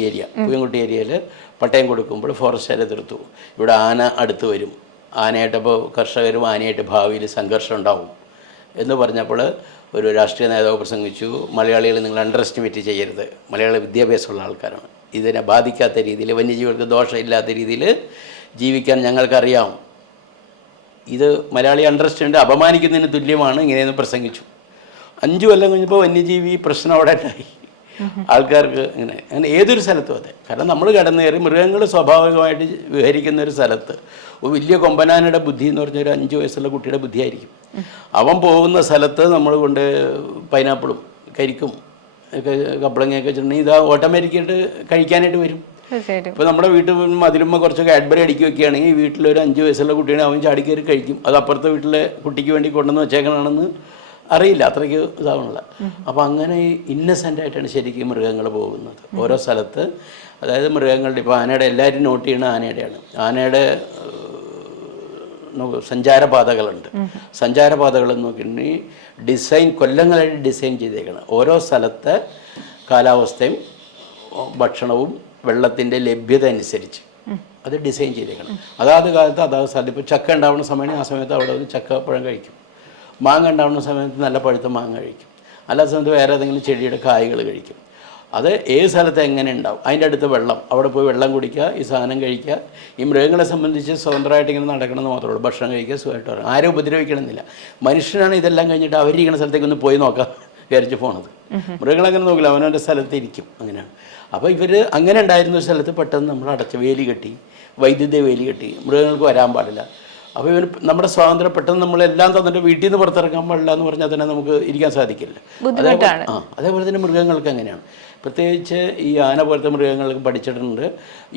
ഏരിയയിൽ പട്ടയം കൊടുക്കുമ്പോൾ ഫോറസ്റ്റുകാർ എതിർത്തു. ഇവിടെ ആന അടുത്ത് വരും, ആനയായിട്ടപ്പോൾ കർഷകരും ആനയായിട്ട് ഭാവിയിൽ സംഘർഷം ഉണ്ടാവും എന്ന് പറഞ്ഞപ്പോൾ ഒരു രാഷ്ട്രീയ നേതാവ് പ്രസംഗിച്ചു, മലയാളികൾ നിങ്ങൾ അണ്ടർ എസ്റ്റിമേറ്റ് ചെയ്യരുത്, മലയാളി വിദ്യാഭ്യാസമുള്ള ആൾക്കാരാണ്, ഇതിനെ ബാധിക്കാത്ത രീതിയിൽ, വന്യജീവികൾക്ക് ദോഷമില്ലാത്ത രീതിയിൽ ജീവിക്കാൻ ഞങ്ങൾക്കറിയാം, ഇത് മലയാളി അണ്ടർ എസ്റ്റിമേറ്റ് അപമാനിക്കുന്നതിന് തുല്യമാണ്, ഇങ്ങനെയെന്ന് പ്രസംഗിച്ചു. 5 കൊല്ലം കഴിഞ്ഞപ്പോൾ വന്യജീവി പ്രശ്നം അവിടെ ഉണ്ടായി. ആൾക്കാർക്ക് ഇങ്ങനെ അങ്ങനെ ഏതൊരു സ്ഥലത്തും അതെ. കാരണം നമ്മൾ കടന്നു കയറി മൃഗങ്ങൾ സ്വാഭാവികമായിട്ട് വിഹരിക്കുന്ന ഒരു സ്ഥലത്ത് ഒരു വലിയ കൊമ്പനാനയുടെ ബുദ്ധി എന്ന് പറഞ്ഞാൽ ഒരു 5 വയസ്സുള്ള കുട്ടിയുടെ ബുദ്ധിയായിരിക്കും. അവൻ പോകുന്ന സ്ഥലത്ത് നമ്മൾ കൊണ്ട് പൈനാപ്പിളും കരിക്കും കപ്പളങ്ങയൊക്കെ വെച്ചിട്ടുണ്ടെങ്കിൽ ഇത് ഓട്ടോമാറ്റിക്കായിട്ട് കഴിക്കാനായിട്ട് വരും. ഇപ്പോൾ നമ്മുടെ വീട്ടിൽ മതിലുമ്മ കുറച്ച് കാഡ്ബറി അടുക്കി വെക്കുകയാണെങ്കിൽ വീട്ടിലൊരു 5 വയസ്സുള്ള കുട്ടിയാണെങ്കിൽ അവൻ ചാടിക്കയറി കഴിക്കും. അത് അപ്പുറത്തെ വീട്ടിലെ കുട്ടിക്ക് വേണ്ടി കൊണ്ടുവന്ന് വെച്ചേക്കണമെന്ന് അറിയില്ല, അത്രയ്ക്ക് ഇതാവണില്ല. അപ്പോൾ അങ്ങനെ ഇന്നസെൻ്റ് ആയിട്ടാണ് ശരിക്കും മൃഗങ്ങൾ പോകുന്നത് ഓരോ സ്ഥലത്ത്. അതായത് മൃഗങ്ങളുടെ ഇപ്പോൾ ആനയുടെ എല്ലാവരും നോട്ട് ചെയ്യുന്ന ആനയുടെയാണ്. ആനയുടെ സഞ്ചാരപാതകളുണ്ട്. സഞ്ചാരപാതകളെന്ന് നോക്കിയിട്ടുണ്ടെങ്കിൽ ഡിസൈൻ കൊല്ലങ്ങളായിട്ട് ഡിസൈൻ ചെയ്തേക്കണം. ഓരോ സ്ഥലത്തെ കാലാവസ്ഥയും ഭക്ഷണവും വെള്ളത്തിൻ്റെ ലഭ്യത അനുസരിച്ച് അത് ഡിസൈൻ ചെയ്തേക്കണം. അതാത് കാലത്ത് അതാത് സ്ഥലത്ത് ഇപ്പോൾ ചക്ക ഉണ്ടാവുന്ന സമയമാണ് ആ സമയത്ത് അവിടെ ഒരു ചക്കപ്പഴം കഴിക്കും. മാങ്ങ ഉണ്ടാവുന്ന സമയത്ത് നല്ല പഴുത്ത മാങ്ങ കഴിക്കും. അല്ലാത്ത സമയത്ത് വേറെ ഏതെങ്കിലും ചെടിയുടെ കായ്കൾ കഴിക്കും. അത് ഏത് സ്ഥലത്ത് എങ്ങനെ ഉണ്ടാവും. അതിൻ്റെ അടുത്ത് വെള്ളം, അവിടെ പോയി വെള്ളം കുടിക്കുക, ഈ സാധനം കഴിക്കുക. ഈ മൃഗങ്ങളെ സംബന്ധിച്ച് സ്വതന്ത്രമായിട്ട് ഇങ്ങനെ നടക്കണമെന്ന് മാത്രമേ ഉള്ളൂ. ഭക്ഷണം കഴിക്കുക, സുഖമായിട്ട് പറയാം, ആരും ഉപദ്രവിക്കണമെന്നില്ല. മനുഷ്യനാണ് ഇതെല്ലാം കഴിഞ്ഞിട്ട് അവരിരിക്കുന്ന സ്ഥലത്തേക്ക് ഒന്ന് പോയി നോക്കാം വിചാരിച്ച് പോണത്. മൃഗങ്ങളങ്ങനെ നോക്കില്ല, അവനവൻ്റെ സ്ഥലത്ത് ഇരിക്കും. അങ്ങനെയാണ്. അപ്പോൾ ഇവർ അങ്ങനെ ഉണ്ടായിരുന്ന ഒരു സ്ഥലത്ത് പെട്ടെന്ന് നമ്മൾ അടച്ച് വേലി കെട്ടി, വൈദ്യുതി വേലി കെട്ടി, മൃഗങ്ങൾക്ക് വരാൻ പാടില്ല. അപ്പോൾ ഇവർ നമ്മുടെ സ്വാതന്ത്ര്യം പെട്ടെന്ന് നമ്മളെല്ലാം തന്നിട്ട് വീട്ടിൽ നിന്ന് പുറത്തിറങ്ങാൻ പാടില്ല എന്ന് പറഞ്ഞാൽ തന്നെ നമുക്ക് ഇരിക്കാൻ സാധിക്കില്ല. അതേപോലെ തന്നെ മൃഗങ്ങൾക്ക് അങ്ങനെയാണ്. പ്രത്യേകിച്ച് ഈ ആന പോലത്തെ മൃഗങ്ങൾക്ക് പഠിച്ചിട്ടുണ്ട്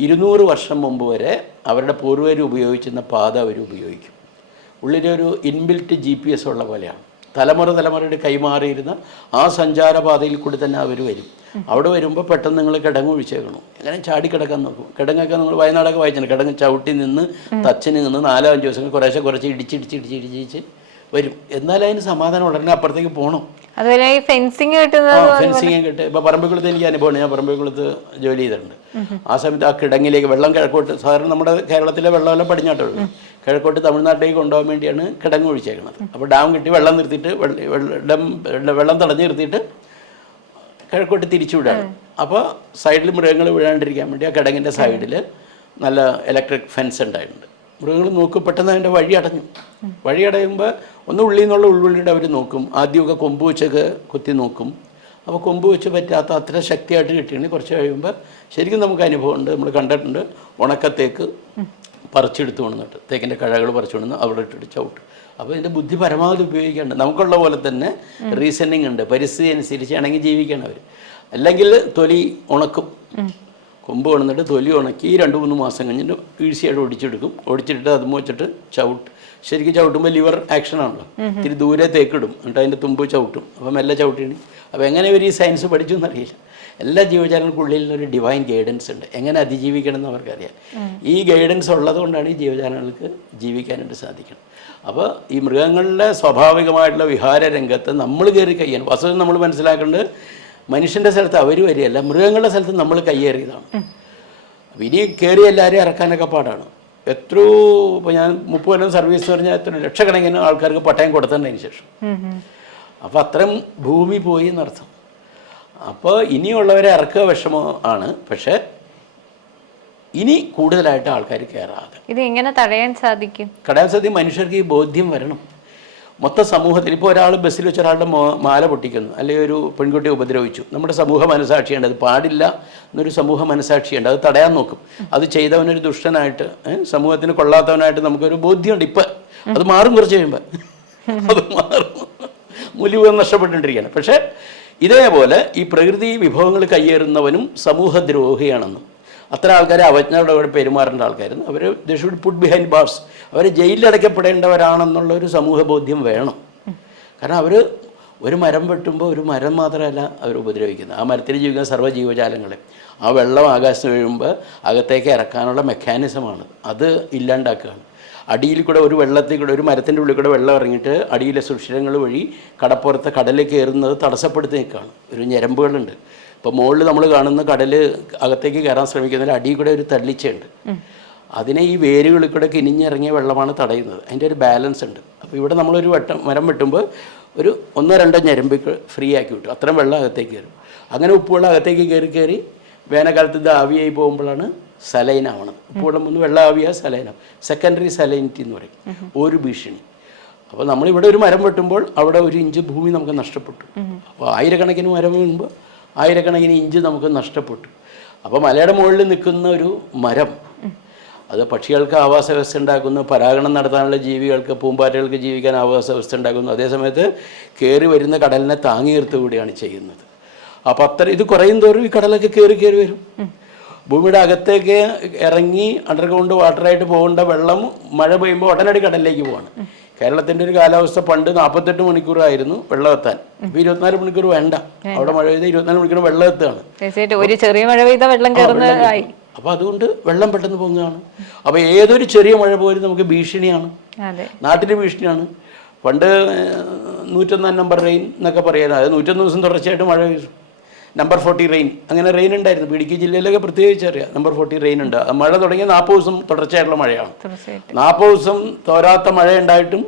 200 വർഷം മുമ്പ് വരെ അവരുടെ പൂർവ്വർ ഉപയോഗിച്ചിരുന്ന പാത അവർ ഉപയോഗിക്കും. ഉള്ളിലൊരു ഇൻബിൽറ്റ് GPS ഉള്ള പോലെയാണ്. തലമുറയുടെ കൈമാറിയിരുന്ന ആ സഞ്ചാരപാതയിൽ കൂടി തന്നെ അവർ വരും. അവിടെ വരുമ്പോൾ പെട്ടെന്ന് നിങ്ങൾ കിടങ്ങ് ഒഴിച്ചേക്കണം. എങ്ങനെ ചാടിക്കിടക്കാൻ നോക്കും. കിടങ്ങൊക്കെ നമ്മൾ വയനാടൊക്കെ വായിച്ചിട്ടുണ്ട്. കിടങ്ങ് ചവിട്ടി നിന്ന് തച്ചിന് നിന്ന് 4-5 ദിവസം കുറേശ്ശെ ഇടിച്ചിടിച്ച് വരും. എന്നാലും അതിന് സമാധാനം ഉടനെ അപ്പുറത്തേക്ക് പോകണം. അതുപോലെ ഫെൻസിങ് കിട്ടും. ഇപ്പോൾ പറമ്പിക്കുളത്ത് എനിക്ക് അനുഭവമാണ്. ഞാൻ പറമ്പിക്കുളത്ത് ജോലി ചെയ്തിട്ടുണ്ട്. ആ സമയത്ത് ആ കിടങ്ങിലേക്ക് വെള്ളം കിഴക്കോട്ട്, സാധാരണ നമ്മുടെ കേരളത്തിലെ വെള്ളമെല്ലാം പടിഞ്ഞാട്ടുള്ളൂ, കിഴക്കോട്ട് തമിഴ്നാട്ടിലേക്ക് കൊണ്ടുപോകാൻ വേണ്ടിയാണ് കിടങ്ങ് ഒഴിച്ചേക്കുന്നത്. അപ്പോൾ ഡാം കെട്ടി വെള്ളം നിർത്തിയിട്ട് വെള്ളം തടഞ്ഞ് നിർത്തിയിട്ട് കിഴക്കോട്ട് തിരിച്ചു വിടാണ്. അപ്പോൾ സൈഡിൽ മൃഗങ്ങൾ വീഴാണ്ടിരിക്കാൻ വേണ്ടി ആ കിടങ്ങിൻ്റെ സൈഡിൽ നല്ല ഇലക്ട്രിക് ഫെൻസ് ഉണ്ടായിട്ടുണ്ട്. മൃഗങ്ങൾ നോക്കും, പെട്ടെന്ന് അതിൻ്റെ വഴി അടയുമ്പോൾ ഒന്ന് ഉള്ളിൽ നിന്നുള്ള ഉൾവിളിയുടെ അവർ നോക്കും. ആദ്യമൊക്കെ കൊമ്പ് വെച്ചൊക്കെ കുത്തി നോക്കും. അപ്പോൾ കൊമ്പ് വെച്ച് പറ്റാത്ത അത്ര ശക്തിയായിട്ട് കിട്ടിയാണെങ്കിൽ കുറച്ച് കഴിയുമ്പോൾ ശരിക്കും നമുക്ക് അനുഭവം ഉണ്ട്. നമ്മൾ കണ്ടിട്ടുണ്ട്. ഉണക്കത്തേക്ക് പറിച്ചെടുത്ത് കൊണ്ടിട്ട് തേക്കിൻ്റെ കഴകൾ പറിച്ചു കൊണ്ടുവന്ന് അവിടെ ഇട്ടിട്ട് ചവിട്ടും. അപ്പോൾ ഇതിൻ്റെ ബുദ്ധി പരമാവധി ഉപയോഗിക്കേണ്ടത്. നമുക്കുള്ള പോലെ തന്നെ റീസണിങ് ഉണ്ട്. പരിസ്ഥിതി അനുസരിച്ച് ആണെങ്കിൽ ജീവിക്കണം അവർ. അല്ലെങ്കിൽ തൊലി ഉണക്കും. കൊമ്പ് കൊണ്ടിട്ട് തൊലി ഉണക്കി 2-3 മാസം കഴിഞ്ഞിട്ട് ഈസിയായിട്ട് ഒടിച്ചിട്ട് അത് വെച്ചിട്ട് ശരിക്കും ചവിട്ടുമ്പോൾ ലിവർ ആക്ഷൻ ആണല്ലോ. ഇത്തിരി ദൂരെ തേക്കിടും, എന്നിട്ട് അതിൻ്റെ തുമ്പ് ചവിട്ടും. അപ്പം മെല്ലെ ചവിട്ടിയാണ്. അപ്പോൾ എങ്ങനെ ഇവർ ഈ സയൻസ് പഠിച്ചു എന്നറിയില്ല. എല്ലാ ജീവജാലങ്ങൾക്കുള്ളിൽ ഒരു ഡിവൈൻ ഗൈഡൻസ് ഉണ്ട്. എങ്ങനെ അതിജീവിക്കണം എന്ന് അവർക്കറിയാം. ഈ ഗൈഡൻസ് ഉള്ളത് കൊണ്ടാണ് ഈ ജീവജാലങ്ങൾക്ക് ജീവിക്കാനായിട്ട് സാധിക്കണം. അപ്പോൾ ഈ മൃഗങ്ങളുടെ സ്വാഭാവികമായിട്ടുള്ള വിഹാര രംഗത്ത് നമ്മൾ കയറി കയ്യാണ്. വസ്തുത നമ്മൾ മനസ്സിലാക്കേണ്ടത് മനുഷ്യൻ്റെ സ്ഥലത്ത് അവർ വരികയല്ല, മൃഗങ്ങളുടെ സ്ഥലത്ത് നമ്മൾ കയ്യേറിയതാണ്. അപ്പോൾ ഇനി കയറി എല്ലാവരെയും ഇറക്കാനൊക്കെ പാടാണ്. എത്രയോ ഇപ്പോൾ ഞാൻ 30 കൊല്ലം സർവീസ് എന്ന് പറഞ്ഞാൽ എത്ര ലക്ഷക്കണക്കിന് ആൾക്കാർക്ക് പട്ടയം കൊടുത്തതിന് ശേഷം. അപ്പോൾ അത്രയും ഭൂമി പോയി എന്നർത്ഥം. അപ്പോൾ ഇനിയുള്ളവരെ ഇറക്കുക വിഷമമാണ്. പക്ഷേ ഇനി കൂടുതലായിട്ട് ആൾക്കാർ കയറാതെ ഇത് എങ്ങനെ തടയാൻ സാധിക്കും? മനുഷ്യർക്ക് ഈ ബോധ്യം വരണം. മൊത്തം സമൂഹത്തിൽ ഇപ്പോൾ ഒരാൾ ബസ്സിൽ വെച്ച് ഒരാളുടെ മാല പൊട്ടിക്കുന്നു, അല്ലെങ്കിൽ ഒരു പെൺകുട്ടിയെ ഉപദ്രവിച്ചു. നമ്മുടെ സമൂഹ മനസാക്ഷിയുണ്ട്, അത് പാടില്ല എന്നൊരു സമൂഹ മനസാക്ഷിയുണ്ട്. അത് തടയാൻ നോക്കും. അത് ചെയ്തവനൊരു ദുഷ്ടനായിട്ട്, സമൂഹത്തിന് കൊള്ളാത്തവനായിട്ട് നമുക്കൊരു ബോധ്യമുണ്ട്. ഇപ്പം അത് മാറും. കുറച്ച് കഴിയുമ്പോൾ അത് മാറും. മൂല്യം നഷ്ടപ്പെട്ടുകൊണ്ടിരിക്കുകയാണ്. പക്ഷേ ഇതേപോലെ ഈ പ്രകൃതി വിഭവങ്ങൾ കയ്യേറുന്നവനും സമൂഹദ്രോഹിയാണെന്നും അത്ര ആൾക്കാരെ അവജ്ഞയോടെ പെരുമാറേണ്ട ആൾക്കാരും അവർ they should put behind bars. അവർ ജയിലിലടയ്ക്കപ്പെടേണ്ടവരാണെന്നുള്ള ഒരു സമൂഹ ബോധ്യം വേണം. കാരണം അവർ ഒരു മരം വെട്ടുമ്പോൾ ഒരു മരം മാത്രമല്ല അവർ ഉപദ്രവിക്കുന്നത്, ആ മരത്തിൽ ജീവിക്കുന്ന സർവ്വജീവജാലങ്ങളെ. ആ വെള്ളം ആകാശത്ത് വീഴുമ്പോൾ അകത്തേക്ക് ഇറക്കാനുള്ള മെക്കാനിസമാണ്, അത് ഇല്ലാണ്ടാക്കുകയാണ്. അടിയിൽ കൂടെ ഒരു വെള്ളത്തിൽ കൂടെ ഒരു മരത്തിൻ്റെ ഉള്ളിൽ കൂടെ വെള്ളം ഇറങ്ങിയിട്ട് അടിയിലെ സുഷിരങ്ങൾ വഴി കടപ്പുറത്തെ കടലിൽ കയറുന്നത് തടസ്സപ്പെടുത്തി നിൽക്കുകയാണ്. ഒരു ഞരമ്പുകളുണ്ട്. ഇപ്പോൾ മുകളിൽ നമ്മൾ കാണുന്ന കടൽ അകത്തേക്ക് കയറാൻ ശ്രമിക്കുന്നതിൽ അടിയിൽ കൂടെ ഒരു തള്ളിച്ചയുണ്ട്. അതിനെ ഈ വേരുകളിൽ കൂടെ കിനിഞ്ഞിറങ്ങിയ വെള്ളമാണ് തടയുന്നത്. അതിൻ്റെ ഒരു ബാലൻസ് ഉണ്ട്. അപ്പോൾ ഇവിടെ നമ്മളൊരു മരം വെട്ടുമ്പോൾ ഒരു 1-2 ഞരമ്പ് ഫ്രീ ആക്കി വിട്ടു, അത്രയും വെള്ളം അകത്തേക്ക് കയറും. അങ്ങനെ ഉപ്പുവെള്ളം അകത്തേക്ക് കയറി വേനൽക്കാലത്ത് ഇത് ആവിയായി പോകുമ്പോഴാണ് സലൈനാവണത്. ഉപ്പുവെള്ളം ഒന്ന് വെള്ളം ആവിയാൽ സലൈനാവും. സെക്കൻഡറി സലൈനിറ്റി എന്ന് പറയും, ഒരു ഭീഷണി. അപ്പോൾ നമ്മളിവിടെ ഒരു മരം വെട്ടുമ്പോൾ അവിടെ 1 ഇഞ്ച് ഭൂമി നമുക്ക് നഷ്ടപ്പെട്ടു. അപ്പോൾ ആയിരക്കണക്കിന് മരം വീഴുമ്പോൾ ആയിരക്കണക്കിന് ഇഞ്ച് നമുക്ക് നഷ്ടപ്പെട്ടു. അപ്പോൾ മലയുടെ മുകളിൽ നിൽക്കുന്ന ഒരു മരം, അത് പക്ഷികൾക്ക് ആവാസ വ്യവസ്ഥ ഉണ്ടാക്കുന്നു, പരാഗണം നടത്താനുള്ള ജീവികൾക്ക്, പൂമ്പാറ്റകൾക്ക് ജീവിക്കാൻ ആവാസ വ്യവസ്ഥ ഉണ്ടാക്കുന്നു. അതേസമയത്ത് കയറി വരുന്ന കടലിനെ താങ്ങി നിർത്തുകൂടിയാണ് ചെയ്യുന്നത്. അപ്പോൾ ഇത് കുറയും തോറും ഈ കടലൊക്കെ കയറി വരും. ഭൂമിയുടെ അകത്തേക്ക് ഇറങ്ങി അണ്ടർഗ്രൗണ്ട് വാട്ടറായിട്ട് പോകേണ്ട വെള്ളം മഴ പെയ്യുമ്പോൾ ഉടനടി കടലിലേക്ക് പോവാണ്. കേരളത്തിൻ്റെ ഒരു കാലാവസ്ഥ പണ്ട് 48 മണിക്കൂറായിരുന്നു വെള്ളം എത്താൻ. ഇപ്പോൾ 24 മണിക്കൂർ വേണ്ട. അവിടെ മഴ പെയ്ത് 24 മണിക്കൂർ വെള്ളം എത്തുകയാണ്. ഒരു ചെറിയ മഴ പെയ്ത വെള്ളം കയറുന്നതായി. അപ്പോൾ അതുകൊണ്ട് വെള്ളം പെട്ടെന്ന് പൊങ്ങുകയാണ്. അപ്പോൾ ഏതൊരു ചെറിയ മഴ പോലും നമുക്ക് ഭീഷണിയാണ്, നാട്ടിന് ഭീഷണിയാണ്. പണ്ട് 101 നമ്പർ റെയിൻ എന്നൊക്കെ പറയാൻ, അത് 101 ദിവസം തുടർച്ചയായിട്ട് മഴ പെയ്തു. നമ്പർ 40 റെയിൻ, അങ്ങനെ റെയിൻ ഉണ്ടായിരുന്നു. ഇടുക്കി ജില്ലയിലൊക്കെ പ്രത്യേകിച്ച് അറിയാം, നമ്പർ 40 റെയിൻ ഉണ്ട്. മഴ തുടങ്ങിയ 40 ദിവസം തുടർച്ചയായിട്ടുള്ള മഴയാണ്. 40 ദിവസം തോരാത്ത മഴ ഉണ്ടായിട്ടും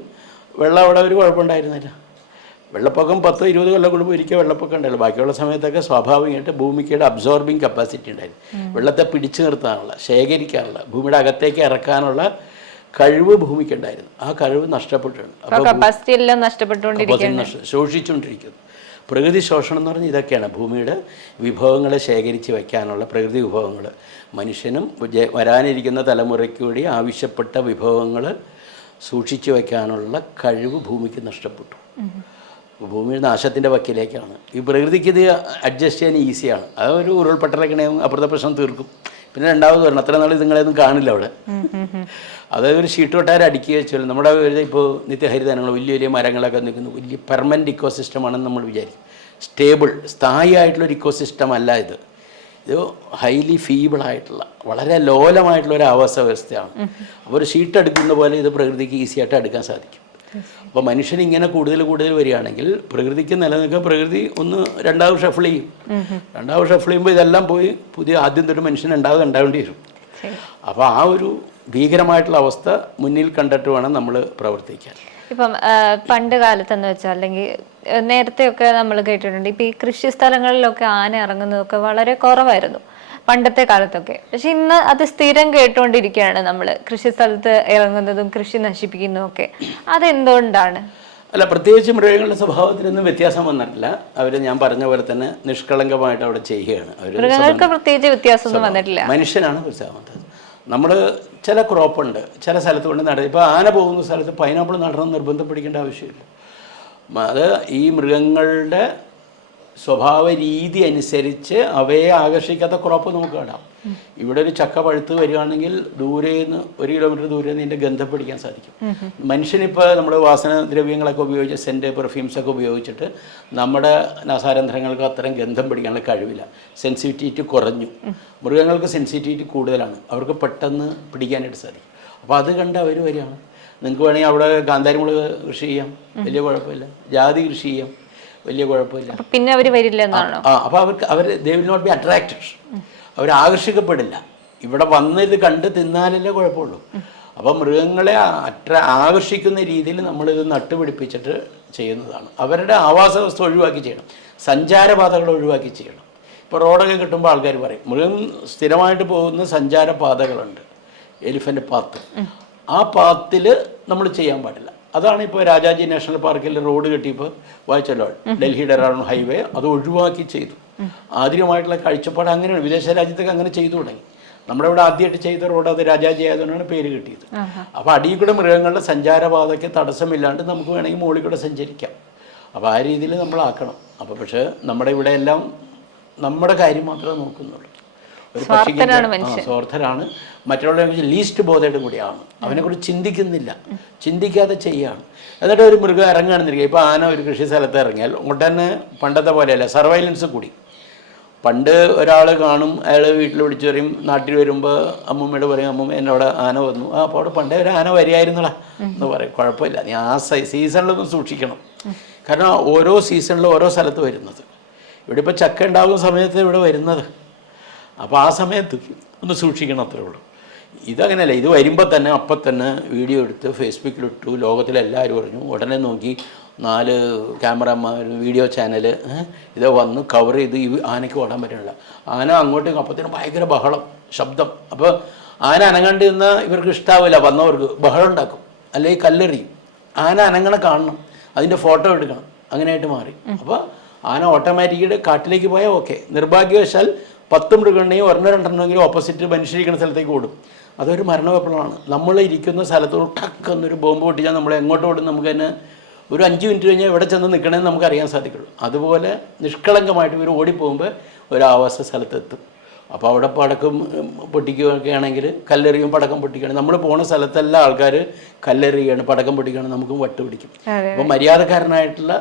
വെള്ളം അവിടെ ഒരു കുഴപ്പമുണ്ടായിരുന്നില്ല. വെള്ളപ്പൊക്കം 10-20 കൊല്ലം കൂടുമ്പോൾ ഒരിക്കൽ വെള്ളപ്പൊക്കം ഉണ്ടായില്ല. ബാക്കിയുള്ള സമയത്തൊക്കെ സ്വാഭാവികമായിട്ട് ഭൂമിക്കയുടെ അബ്സോർബിങ് കപ്പാസിറ്റി ഉണ്ടായിരുന്നു. വെള്ളത്തെ പിടിച്ചു നിർത്താനുള്ള, ശേഖരിക്കാനുള്ള, ഭൂമിയുടെ അകത്തേക്ക് ഇറക്കാനുള്ള കഴിവ് ഭൂമിക്കുണ്ടായിരുന്നു. ആ കഴിവ് നഷ്ടപ്പെട്ടിട്ടുണ്ട്. ശോഷിച്ചുകൊണ്ടിരിക്കുന്നു. പ്രകൃതി ശോഷണം എന്ന് പറഞ്ഞാൽ ഇതൊക്കെയാണ്. ഭൂമിയുടെ വിഭവങ്ങളെ ശേഖരിച്ച് വയ്ക്കാനുള്ള പ്രകൃതി വിഭവങ്ങൾ, മനുഷ്യനും വരാനിരിക്കുന്ന തലമുറയ്ക്ക് കൂടി ആവശ്യപ്പെട്ട വിഭവങ്ങൾ സൂക്ഷിച്ചു വയ്ക്കാനുള്ള കഴിവ് ഭൂമിക്ക് നഷ്ടപ്പെട്ടു. ഭൂമിയുടെ നാശത്തിൻ്റെ വക്കിലേക്കാണ്. ഈ പ്രകൃതിക്ക് ഇത് അഡ്ജസ്റ്റ് ചെയ്യാൻ ഈസിയാണ്. അതൊരു ഉരുൾപൊട്ടലൊക്കെ അപ്പുറത്തെ പ്രശ്നം തീർക്കും. പിന്നെ രണ്ടാമത് വരണം, അത്ര നാൾ നിങ്ങളെയൊന്നും കാണില്ല അവിടെ. അതായത് ഒരു ഷീറ്റ് കൊട്ടാരം അടുക്കി വെച്ചാൽ നമ്മുടെ ഇപ്പോൾ നിത്യഹരിതനങ്ങൾ, വലിയ വലിയ മരങ്ങളൊക്കെ നിൽക്കുന്നു, വലിയ പെർമനൻറ്റ് ഇക്കോസിസ്റ്റമാണെന്ന് നമ്മൾ വിചാരിക്കും. സ്റ്റേബിൾ, സ്ഥായി ആയിട്ടുള്ളൊരു ഇക്കോസിസ്റ്റം അല്ല ഇത്. ഇത് ഹൈലി ഫീബിളായിട്ടുള്ള, വളരെ ലോലമായിട്ടുള്ള ഒരു ആവാസ വ്യവസ്ഥയാണ്. അപ്പോൾ ഒരു ഷീറ്റ് അടുക്കുന്ന പോലെ ഇത് പ്രകൃതിക്ക് ഈസി ആയിട്ട് അടുക്കാൻ സാധിക്കും. അപ്പോൾ മനുഷ്യൻ ഇങ്ങനെ കൂടുതൽ വരികയാണെങ്കിൽ പ്രകൃതിക്ക് നിലനിൽക്കാൻ പ്രകൃതി രണ്ടാമത് ഷഫിൾ ചെയ്യും. രണ്ടാമത് ഷഫിൾ ചെയ്യുമ്പോൾ ഇതെല്ലാം പോയി ആദ്യം തൊട്ട് മനുഷ്യൻ ഉണ്ടാവേണ്ടി വരും. അപ്പോൾ ആ ഒരു ഭീകരമായിട്ടുള്ള അവസ്ഥ മുന്നിൽ കണ്ടിട്ട് വേണം നമ്മൾ പ്രവർത്തിക്കാൻ. ഇപ്പം പണ്ട് കാലത്തെന്ന് വെച്ചാൽ, അല്ലെങ്കിൽ നേരത്തെയൊക്കെ നമ്മൾ കേട്ടിട്ടുണ്ട്, ഇപ്പം ഈ കൃഷി സ്ഥലങ്ങളിലൊക്കെ ആന ഇറങ്ങുന്നതൊക്കെ വളരെ കുറവായിരുന്നു പണ്ടത്തെ കാലത്തൊക്കെ. പക്ഷെ ഇന്ന് അത് സ്ഥിരം കേട്ടുകൊണ്ടിരിക്കുകയാണ് നമ്മൾ, കൃഷി സ്ഥലത്ത് ഇറങ്ങുന്നതും കൃഷി നശിപ്പിക്കുന്നതും ഒക്കെ. അതെന്തുകൊണ്ടാണ്? അല്ല, പ്രത്യേകിച്ച് മൃഗങ്ങളുടെ സ്വഭാവത്തിനൊന്നും വ്യത്യാസം വന്നിട്ടില്ല. അവർ ഞാൻ പറഞ്ഞ പോലെ തന്നെ നിഷ്കളങ്കമായിട്ട് അവിടെ ചെയ്യുകയാണ്. മൃഗങ്ങൾക്ക് പ്രത്യേകിച്ച് വ്യത്യാസമൊന്നും വന്നിട്ടില്ല. മനുഷ്യനാണ് വ്യത്യാസം. നമ്മൾ ചില ക്രോപ്പുണ്ട് ചില സ്ഥലത്ത് കൊണ്ട് നടുക. ഇപ്പോൾ ആന പോകുന്ന സ്ഥലത്ത് പൈനാപ്പിൾ നടണം നിർബന്ധം പിടിക്കേണ്ട ആവശ്യമില്ല. അത് ഈ മൃഗങ്ങളുടെ സ്വഭാവ രീതി അനുസരിച്ച് അവയെ ആകർഷിക്കാത്ത ക്രോപ്പ് നമുക്ക് കാണാം. ഇവിടെ ഒരു ചക്ക പഴുത്ത് വരികയാണെങ്കിൽ ദൂരേന്ന് 1 കിലോമീറ്റർ ദൂരെ നിന്ന് ഇതിൻ്റെ ഗന്ധം പിടിക്കാൻ സാധിക്കും. മനുഷ്യനിപ്പോൾ നമ്മൾ വാസന ദ്രവ്യങ്ങളൊക്കെ ഉപയോഗിച്ച്, സെൻറ്റ്, പെർഫ്യൂംസൊക്കെ ഉപയോഗിച്ചിട്ട് നമ്മുടെ നാസാരന്ധ്രങ്ങൾക്ക് അത്തരം ഗന്ധം പിടിക്കാനുള്ള കഴിവില്ല. സെൻസിറ്റിവിറ്റി കുറഞ്ഞു. മൃഗങ്ങൾക്ക് സെൻസിറ്റിവിറ്റി കൂടുതലാണ്, അവർക്ക് പെട്ടെന്ന് പിടിക്കാനായിട്ട് സാധിക്കും. അപ്പോൾ അത് കണ്ട് അവർ വരികയാണ്. നിങ്ങൾക്ക് വേണമെങ്കിൽ അവിടെ കാന്താരിമുളക് കൃഷി ചെയ്യാം, വലിയ കുഴപ്പമില്ല. ജാതി കൃഷി ചെയ്യാം, വലിയ കുഴപ്പമില്ല. പിന്നെ അവർ വരില്ല എന്നാണോ? അപ്പോൾ അവർ they will not be attracted. അവർ ആകർഷിക്കപ്പെടില്ല. ഇവിടെ വന്ന് ഇത് കണ്ട് തിന്നാലല്ലേ കുഴപ്പമുള്ളൂ. അപ്പം മൃഗങ്ങളെ ആകർഷിക്കുന്ന രീതിയിൽ നമ്മളിത് നട്ടുപിടിപ്പിച്ചിട്ട് ചെയ്യുന്നതാണ്. അവരുടെ ആവാസ വ്യവസ്ഥ ഒഴിവാക്കി ചെയ്യണം, സഞ്ചാരപാതകൾ ഒഴിവാക്കി ചെയ്യണം. ഇപ്പോൾ റോഡൊക്കെ കിട്ടുമ്പോൾ ആൾക്കാർ പറയും മൃഗം സ്ഥിരമായിട്ട് പോകുന്ന സഞ്ചാരപാതകളുണ്ട്, എലിഫൻ്റ് പാത്ത്. ആ പാത്തിൽ നമ്മൾ ചെയ്യാൻ പാടില്ല. അതാണ് ഇപ്പോൾ രാജാജി നാഷണൽ പാർക്കിൽ റോഡ് കെട്ടിയപ്പോൾ വായിച്ചല്ലോ, ഡൽഹിയുടെ എറണാകുളം ഹൈവേ അത് ഒഴിവാക്കി ചെയ്തു. ആദ്യമായിട്ടുള്ള കാഴ്ചപ്പാട് അങ്ങനെയാണ്. വിദേശ രാജ്യത്തൊക്കെ അങ്ങനെ ചെയ്തു തുടങ്ങി. നമ്മുടെ ഇവിടെ ആദ്യമായിട്ട് ചെയ്ത റോഡ് അത് രാജാജി ആയതുകൊണ്ടാണ് പേര് കിട്ടിയത്. അപ്പോൾ അടിയിൽ കൂടെ മൃഗങ്ങളുടെ സഞ്ചാരപാതയ്ക്ക് തടസ്സമില്ലാണ്ട് നമുക്ക് വേണമെങ്കിൽ മുകളിൽ കൂടെ സഞ്ചരിക്കാം. അപ്പോൾ ആ രീതിയിൽ നമ്മളാക്കണം. അപ്പോൾ പക്ഷേ നമ്മുടെ ഇവിടെ എല്ലാം നമ്മുടെ കാര്യം മാത്രമേ നോക്കുന്നുള്ളൂ. ഒരു പക്ഷിക്ക് സ്വാർത്ഥരാണ്, മറ്റുള്ളവരെ ലീസ്റ്റ് ബോധയുടെ കൂടിയാണ്. അവനെക്കുറിച്ച് ചിന്തിക്കുന്നില്ല, ചിന്തിക്കാതെ ചെയ്യുകയാണ്. എന്നിട്ട് ഒരു മൃഗം ഇറങ്ങുകയാണെന്നിരിക്കുക. ഇപ്പോൾ ആന ഒരു കൃഷി സ്ഥലത്ത് ഇറങ്ങിയാൽ ഉടനെ പണ്ടത്തെ പോലെയല്ല, സർവൈലൻസ് കൂടി. പണ്ട് ഒരാൾ കാണും, അയാൾ വീട്ടിൽ വിളിച്ചു പറയും, നാട്ടിൽ വരുമ്പോൾ അമ്മൂമ്മയോട് പറയും, അമ്മൂമ്മ എന്നോട് ആന വന്നു. അപ്പോൾ അവിടെ പണ്ടേ ഒരു ആന വരികയായിരുന്നടാ എന്ന് പറയും. കുഴപ്പമില്ല, നീ ആ സീസണിലൊന്നും സൂക്ഷിക്കണം. കാരണം ഓരോ സീസണിലും ഓരോ സ്ഥലത്ത് വരുന്നത്. ഇവിടെ ഇപ്പോൾ ചക്ക ഉണ്ടാകുന്ന സമയത്ത് ഇവിടെ വരുന്നത്. അപ്പോൾ ആ സമയത്ത് ഒന്ന് സൂക്ഷിക്കണം, അത്രേ ഉള്ളൂ. ഇതങ്ങനെയല്ല. ഇത് വരുമ്പോൾ തന്നെ അപ്പം തന്നെ വീഡിയോ എടുത്ത് ഫേസ്ബുക്കിലിട്ടു, ലോകത്തിലെല്ലാവരും അറിഞ്ഞു. ഉടനെ നോക്കി 4 ക്യാമറമാർ, വീഡിയോ ചാനൽ ഇത് വന്ന് കവർ ചെയ്ത്. ഈ ആനയ്ക്ക് ഓടാൻ പറ്റുന്നില്ല. ആന അങ്ങോട്ടേക്ക് അപ്പത്തേനും ഭയങ്കര ബഹളം, ശബ്ദം. അപ്പോൾ ആന അനങ്ങാണ്ട് നിന്നാൽ ഇവർക്ക് ഇഷ്ടാവില്ല, വന്നവർക്ക് ബഹളം ഉണ്ടാക്കും, അല്ലെങ്കിൽ കല്ലെറിയും. ആന അനങ്ങണ കാണണം, അതിൻ്റെ ഫോട്ടോ എടുക്കണം, അങ്ങനെയായിട്ട് മാറി. അപ്പോൾ ആന ഓട്ടോമാറ്റിക്കായിട്ട് കാട്ടിലേക്ക് പോയാൽ ഓക്കെ. നിർഭാഗ്യവശാൽ 10 മൃഗങ്ങളെയും 1-2 ഓപ്പോസിറ്റ് മനുഷ്യരിക്കുന്ന സ്ഥലത്തേക്ക് ഓടും. അതൊരു മരണവെപ്പളമാണ്. നമ്മൾ ഇരിക്കുന്ന സ്ഥലത്തോട് ടക്കെന്നൊരു ബോംബ് പൊട്ടിച്ചാൽ നമ്മൾ എങ്ങോട്ട് ഓടും നമുക്ക് തന്നെ ഒരു 5 മിനിറ്റ് കഴിഞ്ഞാൽ എവിടെ ചെന്ന് നിൽക്കണമെന്ന് നമുക്ക് അറിയാൻ സാധിക്കുള്ളൂ. അതുപോലെ നിഷ്കളങ്കമായിട്ട് ഇവർ ഓടിപ്പോകുമ്പോൾ ഒരു ആവാസ സ്ഥലത്തെത്തും. അപ്പോൾ അവിടെ പടക്കം പൊട്ടിക്കുകയൊക്കെ ആണെങ്കിൽ കല്ലെറിയും പടക്കം പൊട്ടിക്കുകയാണ്. നമ്മൾ പോണ സ്ഥലത്തെല്ലാം ആൾക്കാർ കല്ലെറിയാണ് പടക്കം പൊട്ടിക്കുകയാണ്, നമുക്കും വട്ട് പിടിക്കും. അപ്പോൾ മര്യാദക്കാരനായിട്ടുള്ള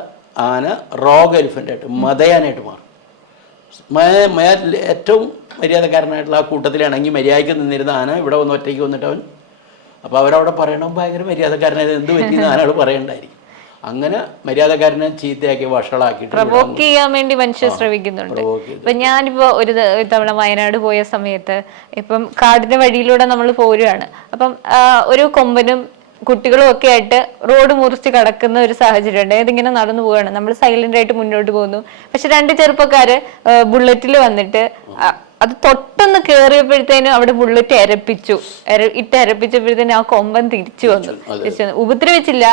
ആന റോഗ് എലിഫൻ്റായിട്ട് മതയാനായിട്ട് മാറും. ഏറ്റവും മര്യാദക്കാരനായിട്ടുള്ള ആ കൂട്ടത്തിലാണെങ്കിൽ മര്യാദയ്ക്ക് നിന്നിരുന്ന ആന ഇവിടെ വന്ന് ഒറ്റയ്ക്ക് വന്നിട്ട് അവൻ അപ്പോൾ അവരവിടെ പറയണം ഭയങ്കര മര്യാദക്കാരനായത് എന്ത് പറ്റിയെന്ന് ആനകൾ പറയണ്ടായിരിക്കും. അങ്ങനെ മര്യാദക്കാരനെ ചീത്തയാക്കി വഷളാക്കിയിട്ട് പ്രൊവോക്ക് ചെയ്യാൻ വേണ്ടി മനുഷ്യർ ശ്രമിക്കുന്നുണ്ട്. ഇപ്പൊ ഞാനിപ്പോ ഒരു തവണ വയനാട് പോയ സമയത്ത് ഇപ്പം കാടിന്റെ വഴിയിലൂടെ നമ്മൾ പോരുകയാണ്. അപ്പം ഒരു കൊമ്പനും കുട്ടികളും ഒക്കെ ആയിട്ട് റോഡ് മുറിച്ച് കടക്കുന്ന ഒരു സാഹചര്യം ഉണ്ട്. ഇതിങ്ങനെ നടന്നു പോവുകയാണ്, നമ്മൾ സൈലന്റ് ആയിട്ട് മുന്നോട്ട് പോകുന്നു. പക്ഷെ 2 ചെറുപ്പക്കാര് ബുള്ളറ്റിൽ വന്നിട്ട് അത് തൊട്ടൊന്ന് കേറിയപ്പോഴത്തേനും അവിടെ ബുള്ളറ്റ് എരപ്പിച്ചപ്പോഴത്തേനും ആ കൊമ്പൻ തിരിച്ചു വന്നു. ഉപദ്രവിച്ചില്ല,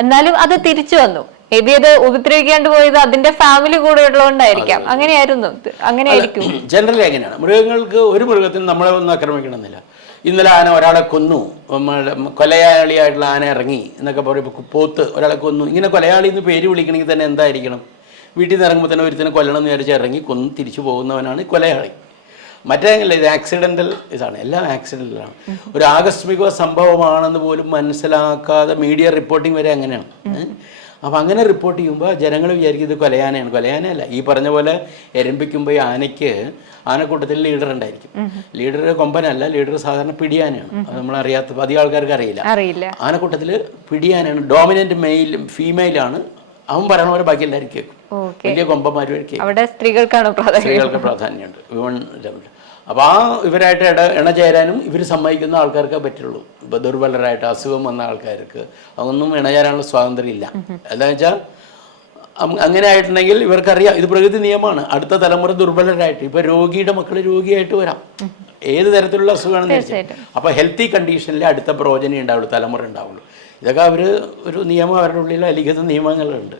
എന്നാലും അത് തിരിച്ചു വന്നു. മേ ബി അത് ഉപദ്രവിക്കാണ്ട് പോയത് അതിന്റെ ഫാമിലി കൂടെ ഉള്ളതുകൊണ്ടായിരിക്കാം. അങ്ങനെയായിരിക്കും ജനറലി അങ്ങനെയാണ്. മൃഗങ്ങൾക്ക് ഒരു മൃഗത്തിന് നമ്മളെ ഒന്നും ആക്രമിക്കണമെന്നില്ല. ഇന്നലെ ആന ഒരാളെ കൊന്നു, കൊലയാളിയായിട്ടുള്ള ആന ഇറങ്ങി എന്നൊക്കെ പറയുമ്പോൾ പോത്ത് ഒരാളെ കൊന്നു, ഇങ്ങനെ കൊലയാളി എന്ന് പേര് വിളിക്കണമെങ്കിൽ തന്നെ എന്തായിരിക്കണം? വീട്ടിൽ നിന്ന് ഇറങ്ങുമ്പോൾ തന്നെ ഒരുത്തിനെ കൊല്ലണം എന്ന് വിചാരിച്ച് ഇറങ്ങി കൊന്ന് തിരിച്ചു പോകുന്നവനാണ് കൊലയാളി. മറ്റേങ്ങല്ല, ഇത് ആക്സിഡൻ്റൽ ഇതാണ്, എല്ലാം ആക്സിഡൻ്റലാണ്. ഒരു ആകസ്മിക സംഭവമാണെന്ന് പോലും മനസ്സിലാക്കാതെ മീഡിയ റിപ്പോർട്ടിങ് വരെ അങ്ങനെയാണ്. അപ്പം അങ്ങനെ റിപ്പോർട്ട് ചെയ്യുമ്പോൾ ജനങ്ങൾ വിചാരിക്കും ഇത് കൊലയാനയാണ്. കൊലയാനയല്ല. ഈ പറഞ്ഞ പോലെ എരമ്പിക്കുമ്പോൾ ഈ ആനക്കൂട്ടത്തിൽ ലീഡർ ഉണ്ടായിരിക്കും. ലീഡർ കൊമ്പനല്ല, ലീഡർ സാധാരണ പിടിയാനയാണ്. അത് നമ്മളറിയാത്ത അധികം ആൾക്കാർക്ക് അറിയില്ല. ആനക്കൂട്ടത്തിൽ പിടിയാനയാണ്. ഡോമിനൻ്റ് ഫീമെയിലാണ്. അവൻ പറയണ പോലെ ബാക്കി എല്ലാവരും കേൾക്കും. വലിയ കൊമ്പന്മാരും കേൾക്കും. സ്ത്രീകൾക്ക് പ്രാധാന്യമുണ്ട് വിമൺ ലെവലിൽ. അപ്പോൾ ഇവരായിട്ട് ഇണചേരാനും ഇവർ സമ്മതിക്കുന്ന ആൾക്കാർക്കേ പറ്റുള്ളൂ. ഇപ്പോൾ ദുർബലരായിട്ട് അസുഖം വന്ന ആൾക്കാർക്ക് അതൊന്നും ഇണചേരാനുള്ള സ്വാതന്ത്ര്യം ഇല്ല. എന്താണെന്ന് വെച്ചാൽ അങ്ങനെ ആയിട്ടുണ്ടെങ്കിൽ ഇവർക്കറിയാം ഇത് പ്രകൃതി നിയമമാണ്. അടുത്ത തലമുറ ദുർബലരായിട്ട്, ഇപ്പോൾ രോഗിയുടെ മക്കൾ രോഗിയായിട്ട് വരാം, ഏത് തരത്തിലുള്ള അസുഖമാണെന്ന് വെച്ചാൽ. അപ്പോൾ ഹെൽത്തി കണ്ടീഷനിൽ അടുത്ത പ്രോജനി ഉണ്ടാവുള്ളൂ, തലമുറ ഉണ്ടാവുള്ളൂ. ഇതൊക്കെ ഒരു നിയമം അവരുടെ ഉള്ളിൽ ലിഖിത നിയമങ്ങളുണ്ട്.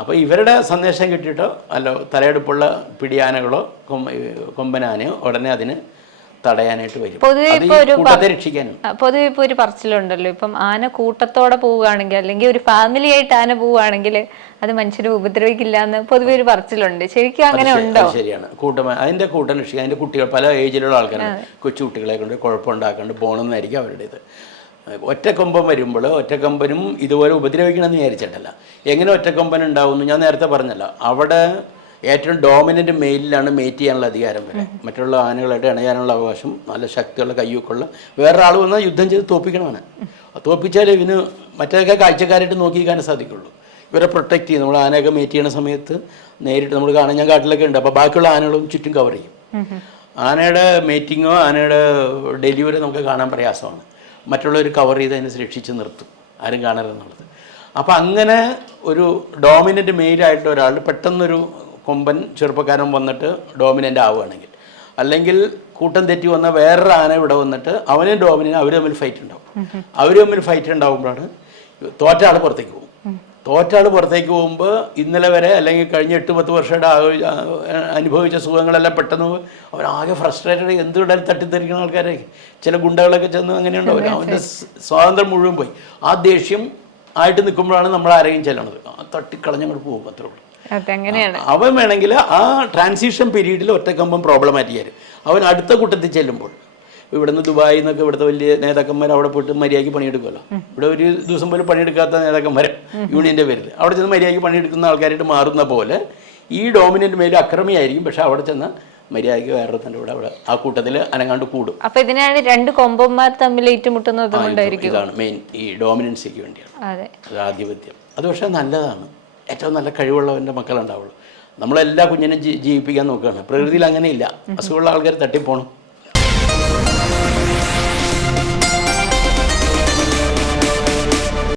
അപ്പോൾ ഇവരുടെ സന്ദേശം കിട്ടിയിട്ടോ അല്ല തലയെടുപ്പുള്ള പിടിയാനകളോ കൊമ്പനാനയോ ഉടനെ അതിന് തടയാനായിട്ട് വരും. കൂട്ടത്തെ രക്ഷിക്കാനും പൊതുവെ ഇപ്പോൾ ഒരു പറച്ചിലുണ്ടല്ലോ, ഇപ്പം ആന കൂട്ടത്തോടെ പോവുകയാണെങ്കിൽ അല്ലെങ്കിൽ ഒരു ഫാമിലി ആയിട്ട് ആന പോവുകയാണെങ്കിൽ അത് മനുഷ്യരെ ഉപദ്രവിക്കില്ല എന്ന് പൊതുവെ ഒരു പറച്ചിലുണ്ട്. ശരിക്കും അങ്ങനെ ഉണ്ടോ? ശരിയാണ്. അതിൻ്റെ കൂട്ടം രക്ഷിക്കുക. അതിൻ്റെ കുട്ടികൾ പല ഏജിലുള്ള ആൾക്കാരാണ്. കൊച്ചുകുട്ടികളെ കൊണ്ട് കുഴപ്പമുണ്ടാക്കാണ്ട് പോകണമെന്നായിരിക്കും അവരുടേത്. ഒറ്റക്കൊമ്പൻ വരുമ്പോൾ ഒറ്റക്കൊമ്പനും ഇതുപോലെ ഉപദ്രവിക്കണമെന്ന് വിചാരിച്ചിട്ടല്ല. എങ്ങനെ ഒറ്റക്കൊമ്പൻ ഉണ്ടാവുന്നു ഞാൻ നേരത്തെ പറഞ്ഞല്ലോ. അവിടെ ഏറ്റവും ഡോമിനൻ്റ് മെയിലിലാണ് മേറ്റ് ചെയ്യാനുള്ള അധികാരം വരെ. മറ്റുള്ള ആനകളായിട്ട് ഇണയാനുള്ള അവകാശം, നല്ല ശക്തിയുള്ള കയ്യൊക്കെയുള്ള വേറൊരാൾ വന്നാൽ യുദ്ധം ചെയ്ത് തോപ്പിക്കണമാണ്. തോപ്പിച്ചാൽ ഇവന് മറ്റൊക്കെ കാഴ്ചക്കാരായിട്ട് നോക്കിക്കാനേ സാധിക്കുള്ളൂ. ഇവരെ പ്രൊട്ടക്റ്റ് ചെയ്യും. നമ്മൾ ആനയൊക്കെ മേറ്റ് ചെയ്യുന്ന സമയത്ത് നേരിട്ട് നമ്മൾ കാണാൻ ഞാൻ കാട്ടിലൊക്കെ ഉണ്ട്. അപ്പോൾ ബാക്കിയുള്ള ആനകളും ചുറ്റും കവർ ചെയ്യും. ആനയുടെ മേറ്റിങ്ങോ ആനയുടെ ഡെലിവറി നമുക്ക് കാണാൻ പ്രയാസമാണ്. മറ്റുള്ളവർ കവർ ചെയ്ത് അതിനെ രക്ഷിച്ച് നിർത്തും, ആരും കാണരുതെന്നുള്ളത്. അപ്പോൾ അങ്ങനെ ഒരു ഡോമിനൻ്റ് മെയിലായിട്ട് ഒരാൾ പെട്ടെന്നൊരു കൊമ്പൻ ചെറുപ്പക്കാരൻ വന്നിട്ട് ഡോമിനൻ്റ് ആവുകയാണെങ്കിൽ, അല്ലെങ്കിൽ കൂട്ടം തെറ്റി വന്ന വേറൊരു ആന ഇവിടെ വന്നിട്ട് അവനും ഡോമിനൻ്റ് അവർ തമ്മിൽ ഫൈറ്റ് ഉണ്ടാകുമ്പോഴാണ് തോറ്റ ആൾ പുറത്തേക്ക് പോകും. തോറ്റാൾ പുറത്തേക്ക് പോകുമ്പോൾ ഇന്നലെ വരെ അല്ലെങ്കിൽ കഴിഞ്ഞ 8-10 വർഷമായിട്ട് അനുഭവിച്ച സുഖങ്ങളെല്ലാം പെട്ടെന്ന് അവനാകെ ഫ്രസ്ട്രേറ്റഡ്, എന്തുകൊണ്ടാലും തട്ടിത്തെറിക്കുന്ന ആൾക്കാരെ ചില ഗുണ്ടകളൊക്കെ ചെന്ന് അങ്ങനെയുണ്ടാവില്ല. അവൻ്റെ സ്വാതന്ത്ര്യം മുഴുവൻ പോയി. ആ ദേഷ്യം ആയിട്ട് നിൽക്കുമ്പോഴാണ് നമ്മൾ ആരെയും ചെല്ലണത്, തട്ടിക്കളഞ്ഞങ്ങോട്ട് പോകും. അത്രേ ഉള്ളൂ. അവൻ വേണമെങ്കിൽ ആ ട്രാൻസിഷൻ പീരീഡിൽ ഒറ്റക്കമ്പം പ്രോബ്ലമാറ്റിക് ആയിരുന്നു. അവൻ അടുത്ത കൂട്ടത്തിൽ ചെല്ലുമ്പോൾ ഇവിടുന്ന് ദുബായിൽ നിന്നൊക്കെ ഇവിടുത്തെ വലിയ നേതാക്കന്മാർ അവിടെ പോയിട്ട് മര്യാദയ്ക്ക് പണിയെടുക്കുമല്ലോ. ഇവിടെ ഒരു ദിവസം പോലും പണിയെടുക്കാത്ത നേതാക്കന്മാർ യൂണിയൻ്റെ പേരിൽ അവിടെ ചെന്ന് മര്യാദയ്ക്ക് പണിയെടുക്കുന്ന ആൾക്കാരായിട്ട് മാറുന്ന പോലെ ഈ ഡോമിനൻ്റ് മേലും അക്രമിയായിരിക്കും. പക്ഷെ അവിടെ ചെന്ന് മര്യാദയ്ക്ക് വേറെ തന്നെ ഇവിടെ ആ കൂട്ടത്തിൽ അനങ്ങാണ്ട് കൂടും. അപ്പൊ ഇതിനാണ് 2 കൊമ്പന്മാർ തമ്മിൽ ഏറ്റുമുട്ടുന്നത്. ഇതാണ് മെയിൻ, ഈ ഡോമിനൻസിക്ക് വേണ്ടിയാണ്, അത് ആധിപത്യം. അത് പക്ഷേ നല്ലതാണ്. ഏറ്റവും നല്ല കഴിവുള്ളവൻ്റെ മക്കളുണ്ടാവുള്ളൂ. നമ്മളെല്ലാ കുഞ്ഞിനും ജീവിപ്പിക്കാൻ നോക്കുകയാണ്. പ്രകൃതിയിൽ അങ്ങനെയില്ല. അസുഖമുള്ള ആൾക്കാർ തട്ടിപ്പോണം.